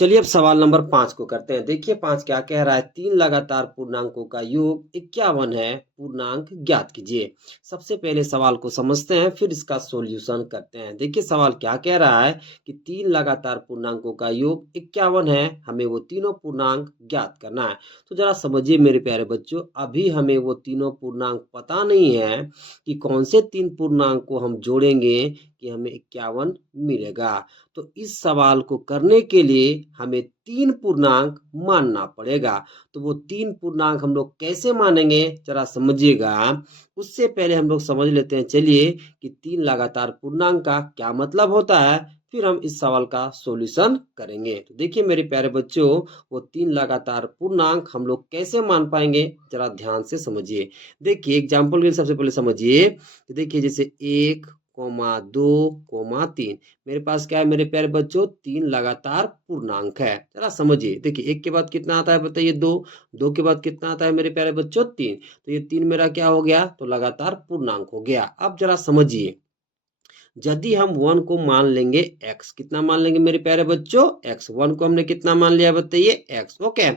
चलिए अब सवाल नंबर 5 को करते हैं। देखिए 5 क्या कह रहा है, 3 लगातार पूर्णांकों का योग 51 है, पूर्णांक ज्ञात कीजिए। सबसे पहले सवाल को समझते हैं, फिर इसका सॉल्यूशन करते हैं। देखिए सवाल क्या कह रहा है कि 3 लगातार पूर्णांकों का योग 51 है, हमें वो तीनों पूर्णांक ज्ञात करना है। तो जरा समझिए मेरे प्यारे बच्चों, अभी हमें वो तीनों पूर्णांक पता नहीं है कि कौन से 3 पूर्णांक को हम जोड़ेंगे कि हमें 51 मिलेगा। तो इस सवाल को करने के लिए हमें 3 पूर्णांक मानना पड़ेगा। तो वो 3 पूर्णांक हम लोग कैसे मानेंगे जरा समझिएगा। उससे पहले हम लोग समझ लेते हैं, चलिए, कि 3 लगातार पूर्णांक का क्या मतलब होता है, फिर हम इस सवाल का सॉल्यूशन करेंगे। तो देखिए मेरे प्यारे बच्चों, वो 3 लगातार पूर्णांक हम लोग कैसे मान पाएंगे जरा ध्यान से समझिए। देखिए एग्जाम्पल के लिए सबसे पहले समझिए, देखिए जैसे 1, 2, 3 मेरे पास क्या है मेरे प्यारे बच्चों, 3 लगातार पूर्णांक है। जरा समझिए, देखिए 1 के बाद कितना आता है बताइए, 2, 2 के बाद कितना आता है मेरे प्यारे बच्चों, 3। तो ये 3 मेरा क्या हो गया, तो लगातार पूर्णांक हो गया। अब जरा समझिए, यदि हम 1 को मान लेंगे x, कितना मान लेंगे मेरे प्यारे बच्चों, x। 1 को हमने कितना मान लिया बताइए, x। ओके,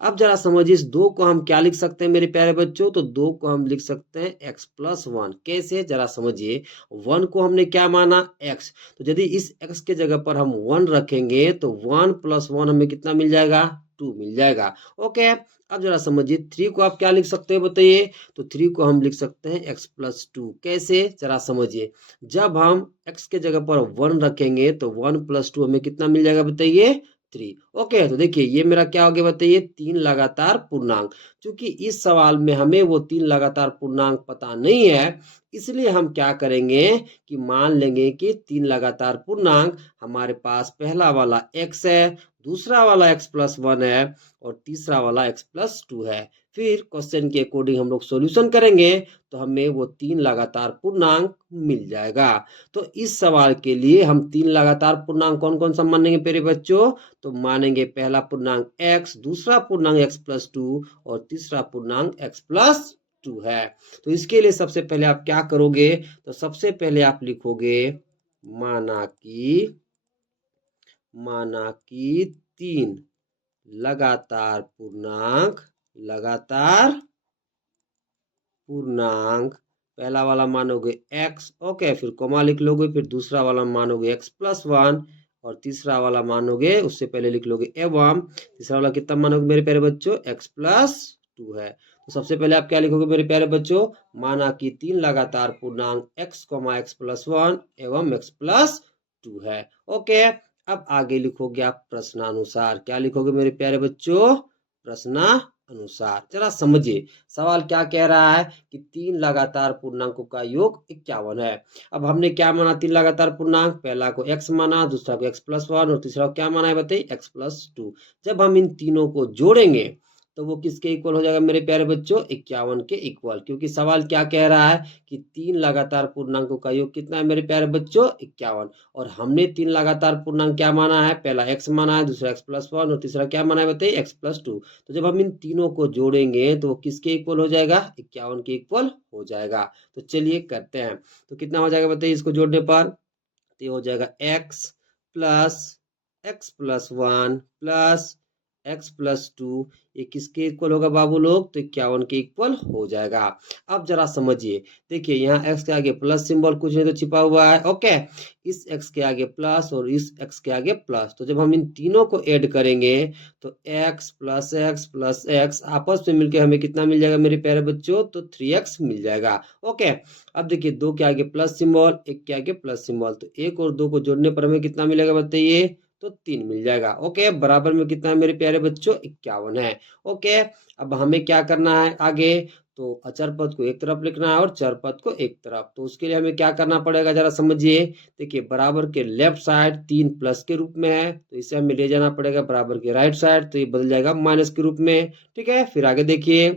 अब जरा समझिए इस 2 को हम क्या लिख सकते हैं मेरे प्यारे बच्चों, तो 2 को हम लिख सकते हैं x प्लस 1। कैसे जरा समझिए, 1 को हमने क्या माना, x। तो यदि इस x के जगह पर हम 1 रखेंगे तो 1 प्लस 1 हमें कितना मिल जाएगा, 2 मिल जाएगा। ओके, अब जरा समझिए 3 को आप क्या लिख सकते हैं बताइए, तो 3 को हम लिख सकते हैं x प्लस 2। कैसे जरा समझिए, जब हम x के जगह पर 1 रखेंगे तो 1 प्लस 2 हमें कितना मिल जाएगा बताइए, 3। ओके, तो देखिए ये मेरा क्या हो गया बताइए, 3 लगातार पूर्णांक। क्योंकि इस सवाल में हमें वो 3 लगातार पूर्णांक पता नहीं है, इसलिए हम क्या करेंगे कि मान लेंगे कि 3 लगातार पूर्णांक हमारे पास पहला वाला x है, दूसरा वाला x प्लस 1 है और तीसरा वाला x प्लस 2 है। फिर क्वेश्चन के अकॉर्डिंग हम लोग सॉल्यूशन करेंगे तो हमें वो 3 लगातार पूर्णांक मिल जाएगा। तो इस सवाल के लिए हम 3 लगातार पूर्णांक कौन कौन सा मानेंगे मेरे बच्चों, तो मानेंगे पहला पूर्णांक x, दूसरा पूर्णांक x प्लस 2 और तीसरा पूर्णांक x प्लस 2 है। तो इसके लिए सबसे पहले आप क्या करोगे, तो सबसे पहले आप लिखोगे माना कि 3 लगातार पूर्णांक, पहला वाला मानोगे x। ओके, फिर कोमा लिख लोगे, फिर दूसरा वाला मानोगे x प्लस 1 और तीसरा वाला मानोगे, उससे पहले लिख लोगे एवं तीसरा वाला कितना मानोगे मेरे प्यारे बच्चों, x प्लस 2 है। तो सबसे पहले आप क्या लिखोगे मेरे प्यारे बच्चों, माना कि 3 लगातार पूर्णांक x, x प्लस 1 एवं x प्लस 2 है। ओके, अब आगे लिखोगे आप प्रश्नानुसार। क्या लिखोगे मेरे प्यारे बच्चों, प्रश्न अनुसार। जरा समझिए सवाल क्या कह रहा है कि 3 लगातार पूर्णांकों का योग 51 है। अब हमने क्या माना 3 लगातार पूर्णांक, पहला को x माना, दूसरा को x प्लस 1 और तीसरा को क्या माना है बताइए, x प्लस 2। जब हम इन तीनों को जोड़ेंगे तो वो किसके इक्वल हो जाएगा मेरे प्यारे बच्चों, 51 के इक्वल। क्योंकि सवाल क्या कह रहा है कि 3 लगातार पूर्णांकों का योग कितना है मेरे प्यारे बच्चों, 51। और हमने 3 लगातार पूर्णांक क्या माना है, पहला x माना है, दूसरा x प्लस 1 और तीसरा क्या माना है बताइए, x प्लस 2। तो जब हम इन तीनों को जोड़ेंगे तो वो किसके इक्वल हो जाएगा, 51 के इक्वल हो जाएगा। तो चलिए करते हैं, तो कितना हो जाएगा बताइए इसको जोड़ने पर, तो ये हो जाएगा x plus 1 plus x plus 2, ये किसके इक्वल होगा बाबू लोग, तो 51 के इक्वल हो जाएगा। अब जरा समझिए, देखिए यहाँ x के आगे प्लस सिंबल कुछ नहीं तो छिपा हुआ है। ओके, इस x के आगे प्लस और इस x के आगे प्लस, तो जब हम इन तीनों को ऐड करेंगे तो x प्लस x आपस में मिलकर हमें कितना मिल जाएगा मेरे प्यारे बच्चों, तो 3x मिल जाएगा। ओके, अब देखिए 2 के आगे प्लस सिंबल, 1 के आगे प्लस सिंबल, तो 1 और 2 को जोड़ने पर हमें कितना मिलेगा बताइए, तो 3 मिल जाएगा। ओके, बराबर में कितना है मेरे प्यारे बच्चों, 51 है। ओके, अब हमें क्या करना है आगे, तो अचर पद को एक तरफ लिखना है और चर पद को एक तरफ। तो उसके लिए हमें क्या करना पड़ेगा जरा समझिए, देखिए बराबर के लेफ्ट साइड 3 प्लस के रूप में है, तो इसे हमें ले जाना पड़ेगा बराबर के राइट साइड, तो ये बदल जाएगा माइनस के रूप में। ठीक है, फिर आगे देखिए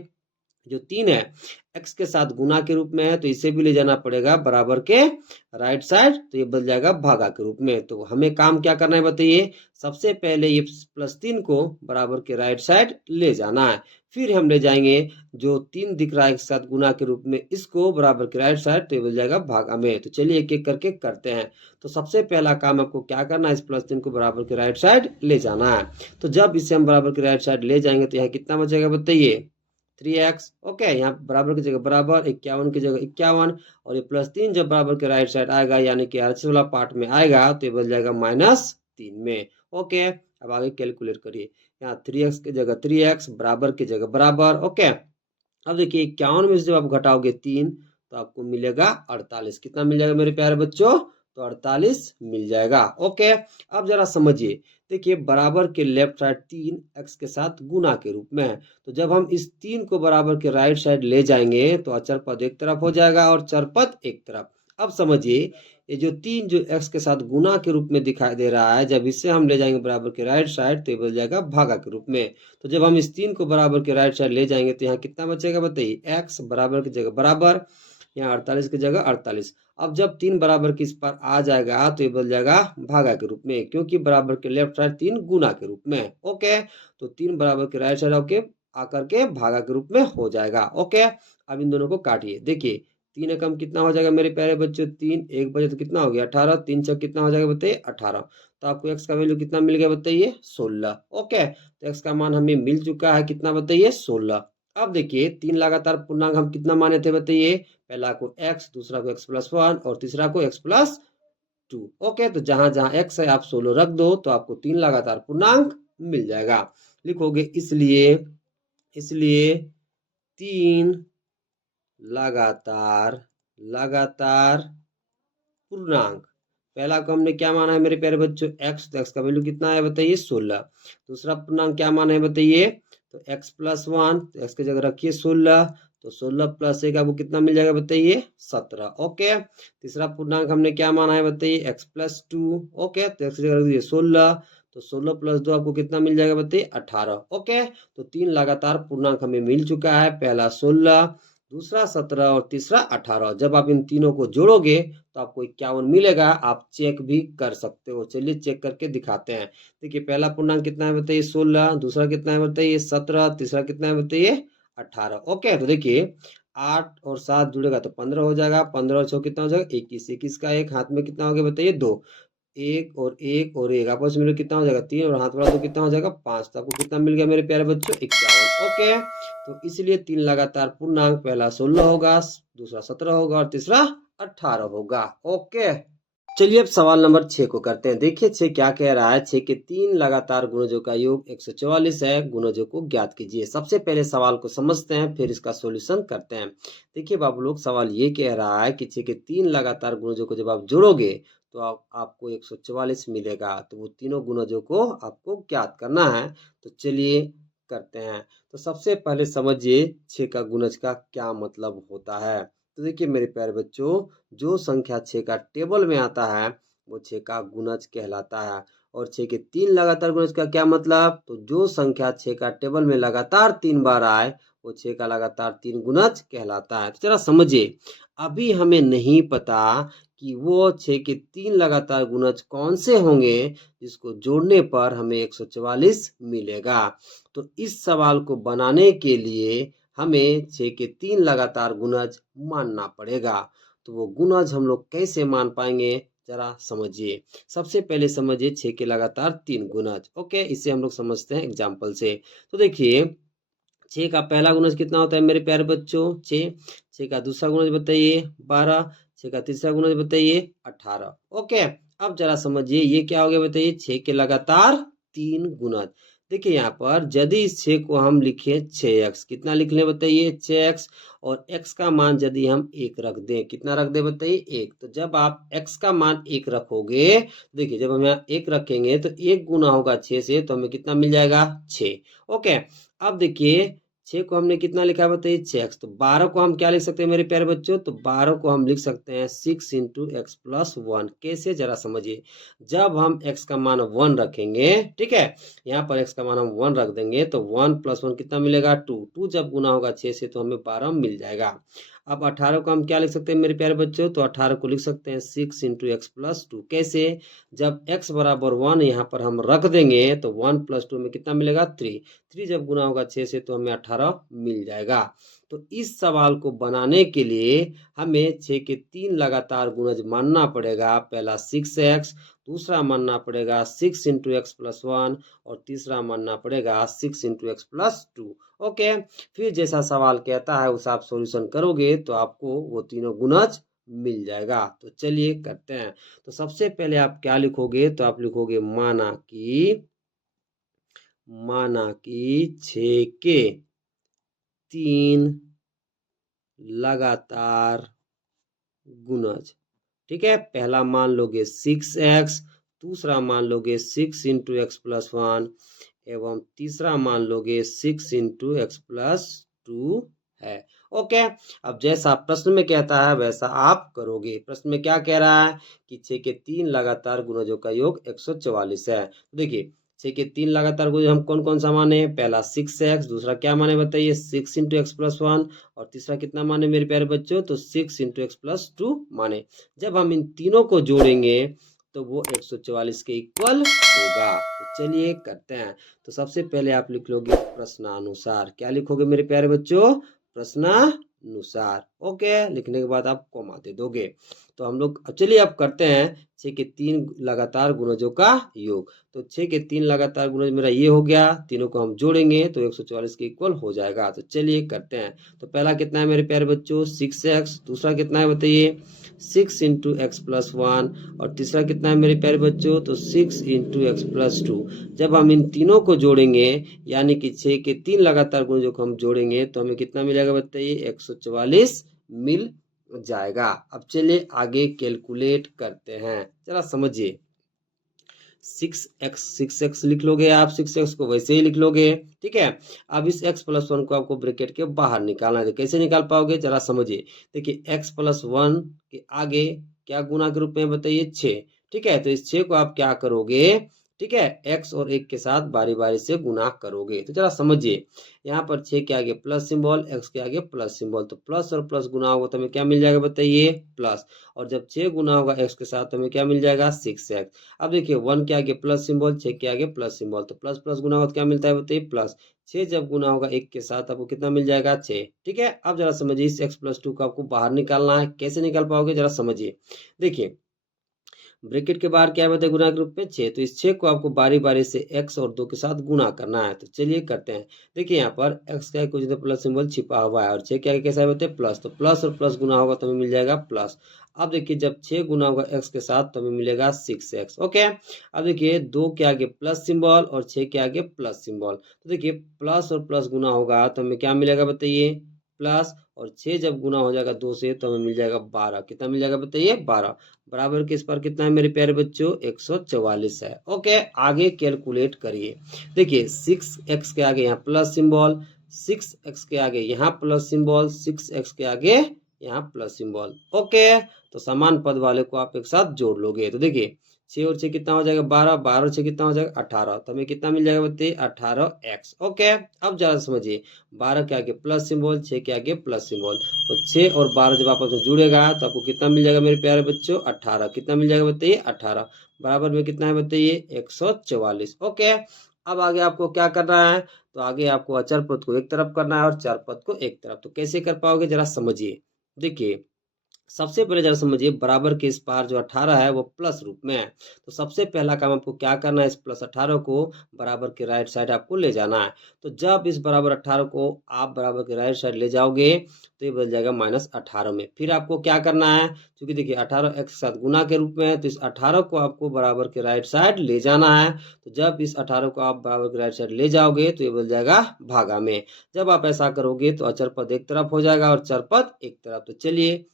जो 3 है x के साथ गुना के रूप में है, तो इसे भी ले जाना पड़ेगा बराबर के राइट साइड, तो ये बदल जाएगा भागा के रूप में। तो हमें काम क्या करना है बताइए, सबसे पहले ये +3 को बराबर के राइट साइड ले जाना है, फिर हम ले जाएंगे जो 3 दिख रहा है एक साथ गुना के रूप में, इसको बराबर के राइट साइड, तो ये बदल जाएगा भागा में। तो चलिए एक एक करके करते हैं। तो सबसे पहला काम आपको क्या करना है, इस +3 को बराबर के राइट साइड ले जाना है। तो जब इसे हम बराबर के राइट साइड ले जाएंगे तो यहाँ कितना बचेगा बताइए, 3x। ओके, यहाँ बराबर की जगह बराबर, 51 की जगह 51, और ये +3 जब बराबर के राइट साइड आएगा यानी कि RHS वाला पार्ट में आएगा तो ये बदल जाएगा -3 में। ओके, अब आगे कैलकुलेट करिए, यहाँ 3x की जगह 3x, बराबर की जगह बराबर। ओके, अब देखिए 51 में से जब आप घटाओगे 3 तो आपको मिलेगा 48। कितना मिल जाएगा मेरे प्यारे बच्चों, तो 48 मिल जाएगा। ओके, अब जरा समझिए, देखिए बराबर के लेफ्ट साइड 3 x के साथ गुना के रूप में है, तो जब हम इस 3 को बराबर के राइट साइड ले जाएंगे तो अचर पद एक तरफ हो जाएगा और चर पद एक तरफ। अब समझिए, ये जो 3 जो x के साथ गुना के रूप में दिखाई दे रहा है, जब इसे हम ले जाएंगे बराबर के राइट साइड तो ये बदल जाएगा भागा के रूप में। तो जब हम इस 3 को बराबर के राइट साइड ले जाएंगे तो यहाँ कितना बचेगा बताइए, x बराबर की जगह बराबर, यहाँ 48 की जगह 48। अब जब 3 बराबर की इस पर आ जाएगा तो ये बदल जाएगा भागा के रूप में, क्योंकि बराबर के लेफ्ट साइड 3 गुना के रूप में। ओके, तो 3 बराबर के राइट साइड होके आकर के भागा के रूप में हो जाएगा। ओके, अब इन दोनों को काटिए, देखिए 3 एकम कितना हो जाएगा मेरे प्यारे बच्चों, 3 1 बजे तो कितना हो गया 18, 3 छक कितना हो जाएगा बताइए 18। तो आपको x का वैल्यू कितना मिल गया बताइए 16। ओके, तो x का मान हमें मिल चुका है कितना बताइए 16। अब देखिए 3 लगातार पूर्णांक हम कितना माने थे बताइए, पहला को x, दूसरा को x+1 और तीसरा को x+2। ओके, तो जहां जहां x है आप 16 रख दो तो आपको 3 लगातार पूर्णांक मिल जाएगा। लिखोगे इसलिए 3 लगातार पूर्णांक, पहला को हमने क्या माना है मेरे प्यारे बच्चों x, तो x का वैल्यू कितना है बताइए 16। दूसरा पूर्णांक क्या माना है बताइए, तो x+1, तो x की जगह रखिए 16, तो 16 + 1 आपको कितना मिल जाएगा बताइए 17। ओके, तीसरा पूर्णांक हमने क्या माना है बताइए x+2। ओके, तो x की जगह रख दीजिए 16, तो 16 + 2 आपको कितना मिल जाएगा बताइए 18। ओके, तो 3 लगातार पूर्णांक हमें मिल चुका है, पहला 16, दूसरा 17 और तीसरा 18। जब आप इन तीनों को जोड़ोगे तो आपको 51 मिलेगा। आप चेक भी कर सकते हो, चलिए चेक करके दिखाते हैं। देखिए पहला पूर्णांक कितना है बताइए 16, दूसरा कितना है बताइए 17, तीसरा कितना है बताइए 18। ओके, तो देखिए 8 और 7 जुड़ेगा तो 15 हो जाएगा, 15 और 6 कितना हो जाएगा 21, 21 का एक हाथ में कितना हो गया बताइए 2, एक और एक और एक आपस में कितना हो जाएगा 3, और हाथ वाला तो कितना हो जाएगा 5। तो आपको कितना मिल गया मेरे प्यारे बच्चों 51। ओके, तो इसलिए 3 लगातार पूर्णांक, पहला 16 होगा, दूसरा 17 होगा और तीसरा 18 होगा। ओके, चलिए अब सवाल नंबर 6 को करते हैं। देखिए 6 क्या कह रहा है, 6 के 3 लगातार गुणजों का योग 144 है, गुणजों को ज्ञात कीजिए। सबसे पहले सवाल को समझते हैं फिर इसका सॉल्यूशन करते हैं। देखिए बाबू लोग, सवाल ये कह रहा है कि 6 के 3 लगातार गुणजों को जब आप जोड़ोगे तो आपको 144 मिलेगा। तो वो तीनों गुणजों को आपको ज्ञात करना है। तो चलिए करते हैं। तो सबसे पहले समझिए 6 का गुणज का क्या मतलब होता है। तो देखिए मेरे प्यारे बच्चों, जो संख्या 6 का टेबल में आता है वो 6 का गुणज कहलाता है। और 6 के 3 लगातार गुणज का क्या मतलब, तो जो संख्या 6 का टेबल में लगातार 3 बार आए वो 6 का लगातार 3 गुणज कहलाता है। तो जरा समझिए, अभी हमें नहीं पता कि वो 6 के 3 लगातार गुणज कौन से होंगे जिसको जोड़ने पर हमें 144 मिलेगा। तो इस सवाल को बनाने के लिए हमें 6 के 3 लगातार गुणज मानना पड़ेगा। तो वो गुणज हम लोग कैसे मान पाएंगे, जरा समझिए। सबसे पहले समझिए 6 के लगातार 3 गुणज। ओके, इसे हम लोग समझते हैं एग्जाम्पल से। तो देखिए 6 का पहला गुणज कितना होता है मेरे प्यारे बच्चों 6, 6 का दूसरा गुणज बताइए 12, 6 का तीसरा गुणज बताइए 18। ओके, अब जरा समझिए ये क्या हो गया बताइए 6 के लगातार 3 गुणज। देखिए यहाँ पर यदि इस 6 को हम लिखे 6x, कितना लिख लें बताइए 6x, और x का मान यदि हम 1 रख दें, कितना रख दें बताइए 1। तो जब आप x का मान 1 रखोगे, देखिए जब हम यहाँ 1 रखेंगे तो 1 गुना होगा 6 से, तो हमें कितना मिल जाएगा 6। ओके, अब देखिए 6 को हमने कितना लिखा बताइए 6x। तो 12 को हम क्या लिख सकते हैं मेरे प्यारे बच्चों, तो 12 को हम लिख सकते हैं 6 इंटू एक्स प्लस 1। कैसे, जरा समझिए। जब हम x का मान 1 रखेंगे, ठीक है, यहाँ पर x का मान हम 1 रख देंगे तो 1 प्लस 1 कितना मिलेगा 2। 2 जब गुना होगा 6 से तो हमें 12 मिल जाएगा। अब 18 को हम क्या लिख सकते हैं मेरे प्यारे बच्चों, तो 18 को लिख सकते हैं 6 इंटू एक्स प्लस 2। कैसे, जब x बराबर 1 यहाँ पर हम रख देंगे तो 1 प्लस 2 में कितना मिलेगा 3। 3 जब गुना होगा 6 से तो हमें 18 मिल जाएगा। तो इस सवाल को बनाने के लिए हमें 6 के 3 लगातार गुणज मानना पड़ेगा। पहला 6x, दूसरा मानना पड़ेगा 6 इंटू एक्स प्लस 1 और तीसरा मानना पड़ेगा 6 इंटू एक्स प्लस 2। ओके, फिर जैसा सवाल कहता है उस आप सॉल्यूशन करोगे तो आपको वो तीनों गुणज मिल जाएगा। तो चलिए करते हैं। तो सबसे पहले आप क्या लिखोगे, तो आप लिखोगे माना कि 6 के 3 लगातार गुणज, ठीक है। पहला मान लोगे 6x, दूसरा मान लोगे 6 इंटू एक्स प्लस 1 एवं तीसरा मान लोगे 6 इंटू एक्स प्लस 2 है। ओके, अब जैसा प्रश्न में कहता है वैसा आप करोगे। प्रश्न में क्या कह रहा है कि 6 के 3 लगातार गुणजों का योग 144 है। तो देखिए 6 के 3 लगातार गुणज हम कौन कौन सा माने, पहला 6x, दूसरा क्या माने बताइए 6 इंटू एक्स प्लस 1 और तीसरा कितना माने मेरे प्यारे बच्चों, तो 6 इंटू एक्स प्लस 2 माने। जब हम इन तीनों को जोड़ेंगे तो वो 144 के इक्वल होगा। तो चलिए करते हैं। तो सबसे पहले आप लिख लोगे प्रश्नानुसार। क्या लिखोगे मेरे प्यारे बच्चों, प्रश्नानुसार। ओके, लिखने के बाद आप कॉमा दे दोगे। तो हम लोग चलिए अब करते हैं 6 के 3 लगातार गुणजों का योग। तो 6 के 3 लगातार गुणज मेरा ये हो गया, तीनों को हम जोड़ेंगे तो 144 के इक्वल हो जाएगा। तो चलिए करते हैं। तो पहला कितना है मेरे प्यारे बच्चों 6x, दूसरा कितना है बताइए 6 इंटू एक्स प्लस 1 और तीसरा कितना है मेरे प्यारे बच्चों, तो 6 इंटू एक्स प्लस 2। जब हम इन तीनों को जोड़ेंगे यानी कि 6 के 3 लगातार गुणजों को हम जोड़ेंगे तो हमें कितना मिलेगा बताइए 144 मिल जाएगा। अब चलिए आगे कैलकुलेट करते हैं, जरा समझिए। 6x लिख लोगे आप, 6x को वैसे ही लिख लोगे, ठीक है। अब इस x प्लस 1 को आपको ब्रैकेट के बाहर निकालना है। तो कैसे निकाल पाओगे, जरा समझिए। देखिए x प्लस 1 के आगे क्या गुना के रूप में बताइए 6, ठीक है। तो इस 6 को आप क्या करोगे, ठीक है, x और 1 के साथ बारी बारी से गुना करोगे। तो जरा समझिए, यहाँ पर 6 के आगे प्लस सिंबल, x के आगे प्लस सिंबल, तो प्लस और प्लस गुना होगा तो हमें क्या मिल जाएगा बताइए प्लस। और जब 6 गुना होगा x के साथ तो हमें क्या मिल जाएगा 6x। अब देखिए 1 के आगे प्लस सिंबल, 6 के आगे प्लस सिंबल, तो प्लस प्लस गुना होगा तो क्या मिलता है बताइए प्लस। 6 जब गुना होगा 1 के साथ आपको कितना मिल जाएगा 6, ठीक है। अब जरा समझिए इस x प्लस 2 को आपको बाहर निकालना है। कैसे निकाल पाओगे, जरा समझिए। देखिए ब्रैकेट के बाहर क्या बताए गुना के रूप में 6, तो इस 6 को आपको बारी बारी से x और 2 के साथ गुना करना है। तो चलिए करते हैं। देखिए यहाँ पर x का कुछ प्लस सिंबल छिपा हुआ है और 6 के आगे कैसा है बताए प्लस, तो प्लस और प्लस गुना होगा तो हमें मिल जाएगा प्लस। अब देखिए जब 6 गुना होगा x के साथ तो हमें मिलेगा 6x। ओके, अब देखिए 2 के आगे प्लस सिंबल और 6 के आगे प्लस सिंबल, तो देखिए प्लस और प्लस गुना होगा तो हमें क्या मिलेगा बताइए प्लस, और 6 जब गुना हो जाएगा 2 से तो हमें मिल जाएगा 12। कितना मिल जाएगा बताइए 12। बराबर के इस पर कितना है मेरे प्यारे बच्चों 144 है। ओके, आगे कैलकुलेट करिए। देखिए 6x के आगे यहाँ प्लस सिंबल, 6x के आगे यहाँ प्लस सिंबल, 6x के आगे यहाँ प्लस सिंबल। ओके, तो समान पद वाले को आप एक साथ जोड़ लोगे। तो देखिए 6 और 6 कितना हो जाएगा 12, 12 और 6 कितना हो जाएगा 18, तो हमें कितना मिल जाएगा बताइए 18x। ओके, अब जरा समझिए 12 के आगे प्लस सिंबल, 6 के आगे प्लस सिंबल, तो 6 और 12 जब आपस में जुड़ेगा तो आपको कितना मिल जाएगा मेरे प्यारे बच्चों 18। कितना मिल जाएगा बताइए 18, बराबर में कितना है बताइए 144। ओके, अब आगे आपको क्या करना है, तो आगे आपको अचर पद को एक तरफ करना है और चर पद को एक तरफ। तो कैसे कर पाओगे जरा समझिए। देखिए सबसे पहले जरा समझिए बराबर के इस पार जो 18 है वो प्लस रूप में है। तो सबसे पहला काम आपको क्या करना है, इस प्लस 18 को बराबर के राइट साइड आपको ले जाना है। तो जब इस बराबर 18 को आप बराबर के राइट साइड ले जाओगे तो ये बदल जाएगा -18 में। फिर आपको क्या करना है, क्योंकि देखिए 18 x के साथ गुना के रूप में है तो इस 18 को आपको बराबर के राइट साइड ले जाना है। तो जब इस 18 को आप बराबर के राइट साइड ले जाओगे तो ये बदल जाएगा भागा में। जब आप ऐसा करोगे तो अचर पद एक तरफ हो जाएगा और चर पद एक तरफ। तो चलिए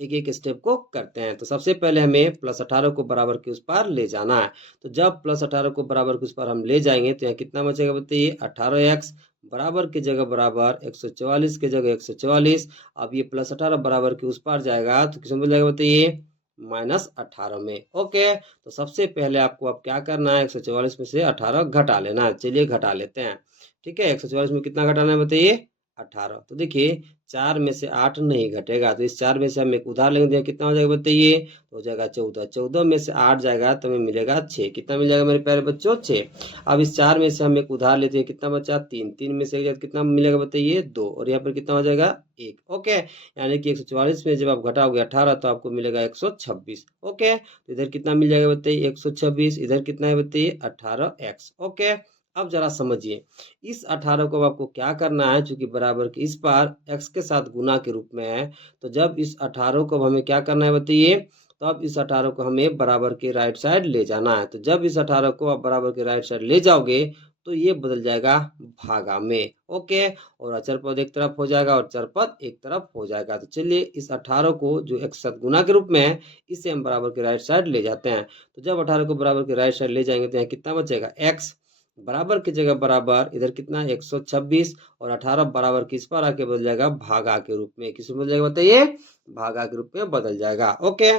एक एक स्टेप को करते हैं। तो सबसे पहले हमें +18 को बराबर के उस पार ले जाना है। तो जब +18 को बराबर के उस पार हम ले जाएंगे तो यहाँ कितना बचेगा बताइए 18x बराबर की जगह बराबर, 144 की जगह 144। अब ये +18 बराबर के उस पार जाएगा तो किसमें बदल जाएगा बताइए, -18 में। ओके, तो सबसे पहले आपको अब क्या करना है, 144 में से 18 घटा लेना है। चलिए घटा लेते हैं। ठीक है, 144 में कितना घटाना है बताइए, 18। तो देखिए 4 में से 8 नहीं घटेगा, तो इस 4 में से हम एक उधार लेंगे तो कितना हो जाएगा बताइए, तो हो जाएगा 14। 14 में से 8 जाएगा तो हमें मिलेगा 6। कितना मिल जाएगा मेरे प्यारे बच्चों, 6। अब इस 4 में से हम एक उधार लेते हैं, कितना बचा, 3। 3 में से एक कितना मिलेगा बताइए, 2। और यहाँ पर कितना हो जाएगा, 1। ओके, यानी कि 144 में जब आप घटाओगे 18 तो आपको मिलेगा 126। ओके, तो इधर कितना मिल जाएगा बताइए, 126। इधर कितना है बताइए, 18x। ओके, अब जरा समझिए, इस 18 को अब आपको क्या करना है, चूंकि बराबर के इस पार x के साथ गुना के रूप में है, तो जब इस 18 को अब हमें क्या करना है बताइए, तो अब इस 18 को हमें बराबर के राइट साइड ले जाना है। तो जब इस 18 को आप बराबर के राइट साइड ले जाओगे तो ये बदल जाएगा भागा में। ओके, और अचर पद एक तरफ हो जाएगा और चर पद एक तरफ हो जाएगा। तो चलिए इस 18 को जो एक साथ गुना के रूप में है, इसे हम बराबर के राइट साइड ले जाते हैं। तो जब 18 को बराबर के राइट साइड ले जाएंगे तो यहाँ कितना बचेगा, x। बराबर की जगह बराबर, इधर कितना है 126, और 18 बराबर किस पर आके बदल जाएगा, भागा के रूप में। किस में बदल जाएगा बताइए, भागा के रूप में बदल जाएगा। ओके,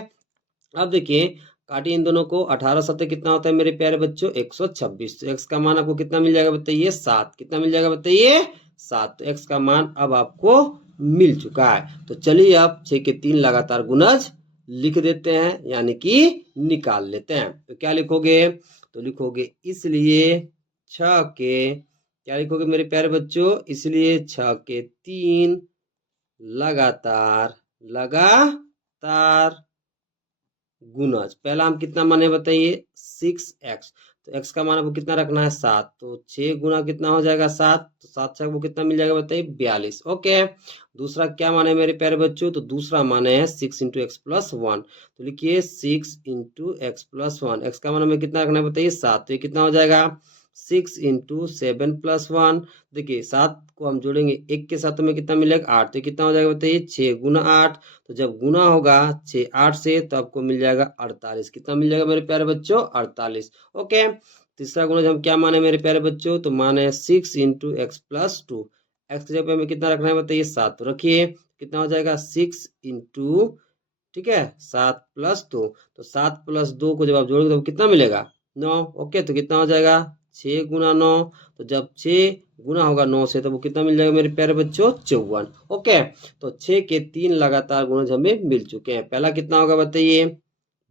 अब देखिए काटिए इन दोनों को, 18 सत्ते कितना होता है मेरे प्यारे बच्चों, 126। तो x का मान आपको कितना मिल जाएगा बताइए, 7। कितना मिल जाएगा बताइए, 7। तो x का मान अब आपको मिल चुका है। तो चलिए अब 6 के 3 लगातार गुणज लिख देते हैं, यानी कि निकाल लेते हैं। तो क्या लिखोगे, तो लिखोगे इसलिए 6 के, क्या लिखोगे मेरे प्यारे बच्चों, इसलिए 6 के 3 लगातार लगातार गुणज। पहला हम कितना माने बताइए, 6x। तो x का मान आपको कितना रखना है, 7। तो 6 गुना कितना हो जाएगा, 7। तो 7 से आपको कितना मिल जाएगा बताइए, 42। ओके, दूसरा क्या माने मेरे प्यारे बच्चों, तो दूसरा माने है 6 इंटू एक्स प्लस 1। तो लिखिए 6 इंटू एक्स प्लस 1। एक्स का मान हमें कितना रखना है बताइए, 7। तो ये कितना हो जाएगा, 6 इंटू 7 प्लस 1। देखिए 7 को हम जोड़ेंगे 1 के साथ, हमें कितना मिलेगा, 8। तो कितना हो जाएगा बताइए, 6 गुना 8। तो जब गुना होगा 6 8 से तो आपको मिल जाएगा 48। कितना मिल जाएगा मेरे प्यारे बच्चों, 48। ओके, तीसरा गुणज हम क्या माने मेरे प्यारे बच्चों, तो माने 6 इंटू एक्स प्लस 2। एक्स की जगह पे हमें कितना रखना है बताइए, 7। तो रखिए कितना हो जाएगा, 6 इंटू, ठीक है, 7 प्लस 2। तो 7 प्लस 2 को जब आप जोड़ोगे तो कितना मिलेगा, 9। ओके, तो कितना हो जाएगा, 6 गुना 9। तो जब 6 गुना होगा 9 से तो वो कितना मिल जाएगा मेरे प्यारे बच्चों, 54। ओके, तो 6 के 3 लगातार गुणज हमें मिल चुके हैं। पहला कितना होगा बताइए,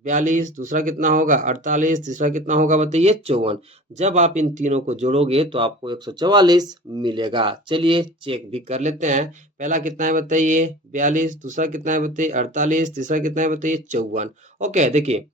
42। दूसरा कितना होगा, 48। तीसरा कितना होगा बताइए, 54। जब आप इन तीनों को जोड़ोगे तो आपको 144 मिलेगा। चलिए चेक भी कर लेते हैं। पहला कितना है बताइए, 42। दूसरा कितना है बताइए, 48। तीसरा कितना है बताइए, 54। ओके, देखिए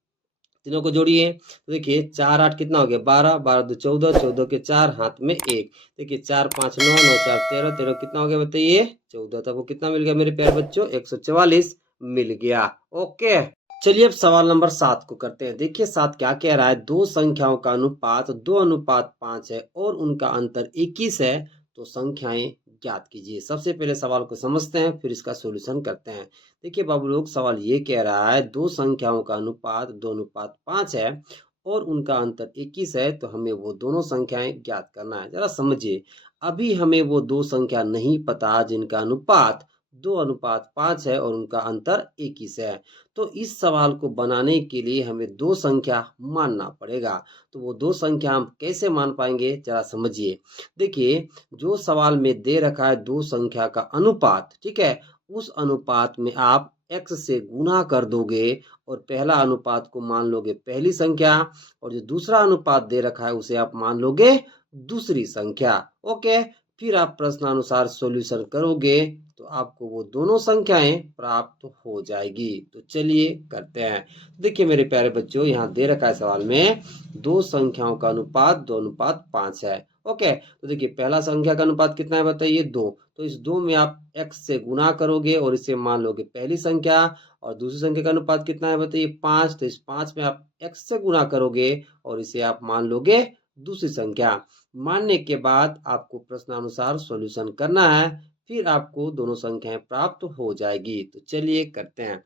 तीनों को जोड़िए तो देखिए 4 8 कितना हो गया, 12। 12 2 14। 14 के 4, हाथ में 1। देखिए 4 5 9, 9 4 13। 13 कितना हो गया बताइए, 14। तो आपको कितना मिल गया मेरे प्यारे बच्चों, 144 मिल गया। ओके, चलिए अब सवाल नंबर 7 को करते हैं। देखिए 7 क्या कह रहा है, दो संख्याओं का अनुपात 2:5 है और उनका अंतर 21 है, तो संख्याएं ज्ञात कीजिए। सबसे पहले सवाल को समझते हैं, फिर इसका सॉल्यूशन करते हैं। देखिए बाबू लोग, सवाल ये कह रहा है दो संख्याओं का अनुपात 2:5 है और उनका अंतर 21 है, तो हमें वो दोनों संख्याएं ज्ञात करना है। जरा समझिए, अभी हमें वो दो संख्या नहीं पता जिनका अनुपात 2:5 है और उनका अंतर 21 है। तो इस सवाल को बनाने के लिए हमें दो संख्या मानना पड़ेगा। तो वो दो संख्या हम कैसे मान पाएंगे, जरा समझिए। देखिए जो सवाल में दे रखा है दो संख्या का अनुपात, ठीक है, उस अनुपात में आप x से गुना कर दोगे और पहला अनुपात को मान लोगे पहली संख्या, और जो दूसरा अनुपात दे रखा है उसे आप मान लोगे दूसरी संख्या। ओके, फिर आप प्रश्नानुसार सॉल्यूशन करोगे तो आपको वो दोनों संख्याएं प्राप्त हो जाएगी। तो चलिए करते हैं। देखिए मेरे प्यारे बच्चों, यहाँ दे रखा है सवाल में दो संख्याओं का अनुपात 2:5 है। ओके, तो देखिए पहला संख्या का अनुपात कितना है बताइए, 2। तो इस 2 में आप x से गुना करोगे और इसे मान लोगे पहली संख्या, और दूसरी संख्या का अनुपात कितना है बताइए, 5। तो इस 5 में आप x से गुना करोगे और इसे आप मान लोगे दूसरी संख्या। मानने के बाद आपको प्रश्नानुसार सॉल्यूशन करना है, फिर आपको दोनों संख्याएं प्राप्त हो जाएगी। तो चलिए करते हैं।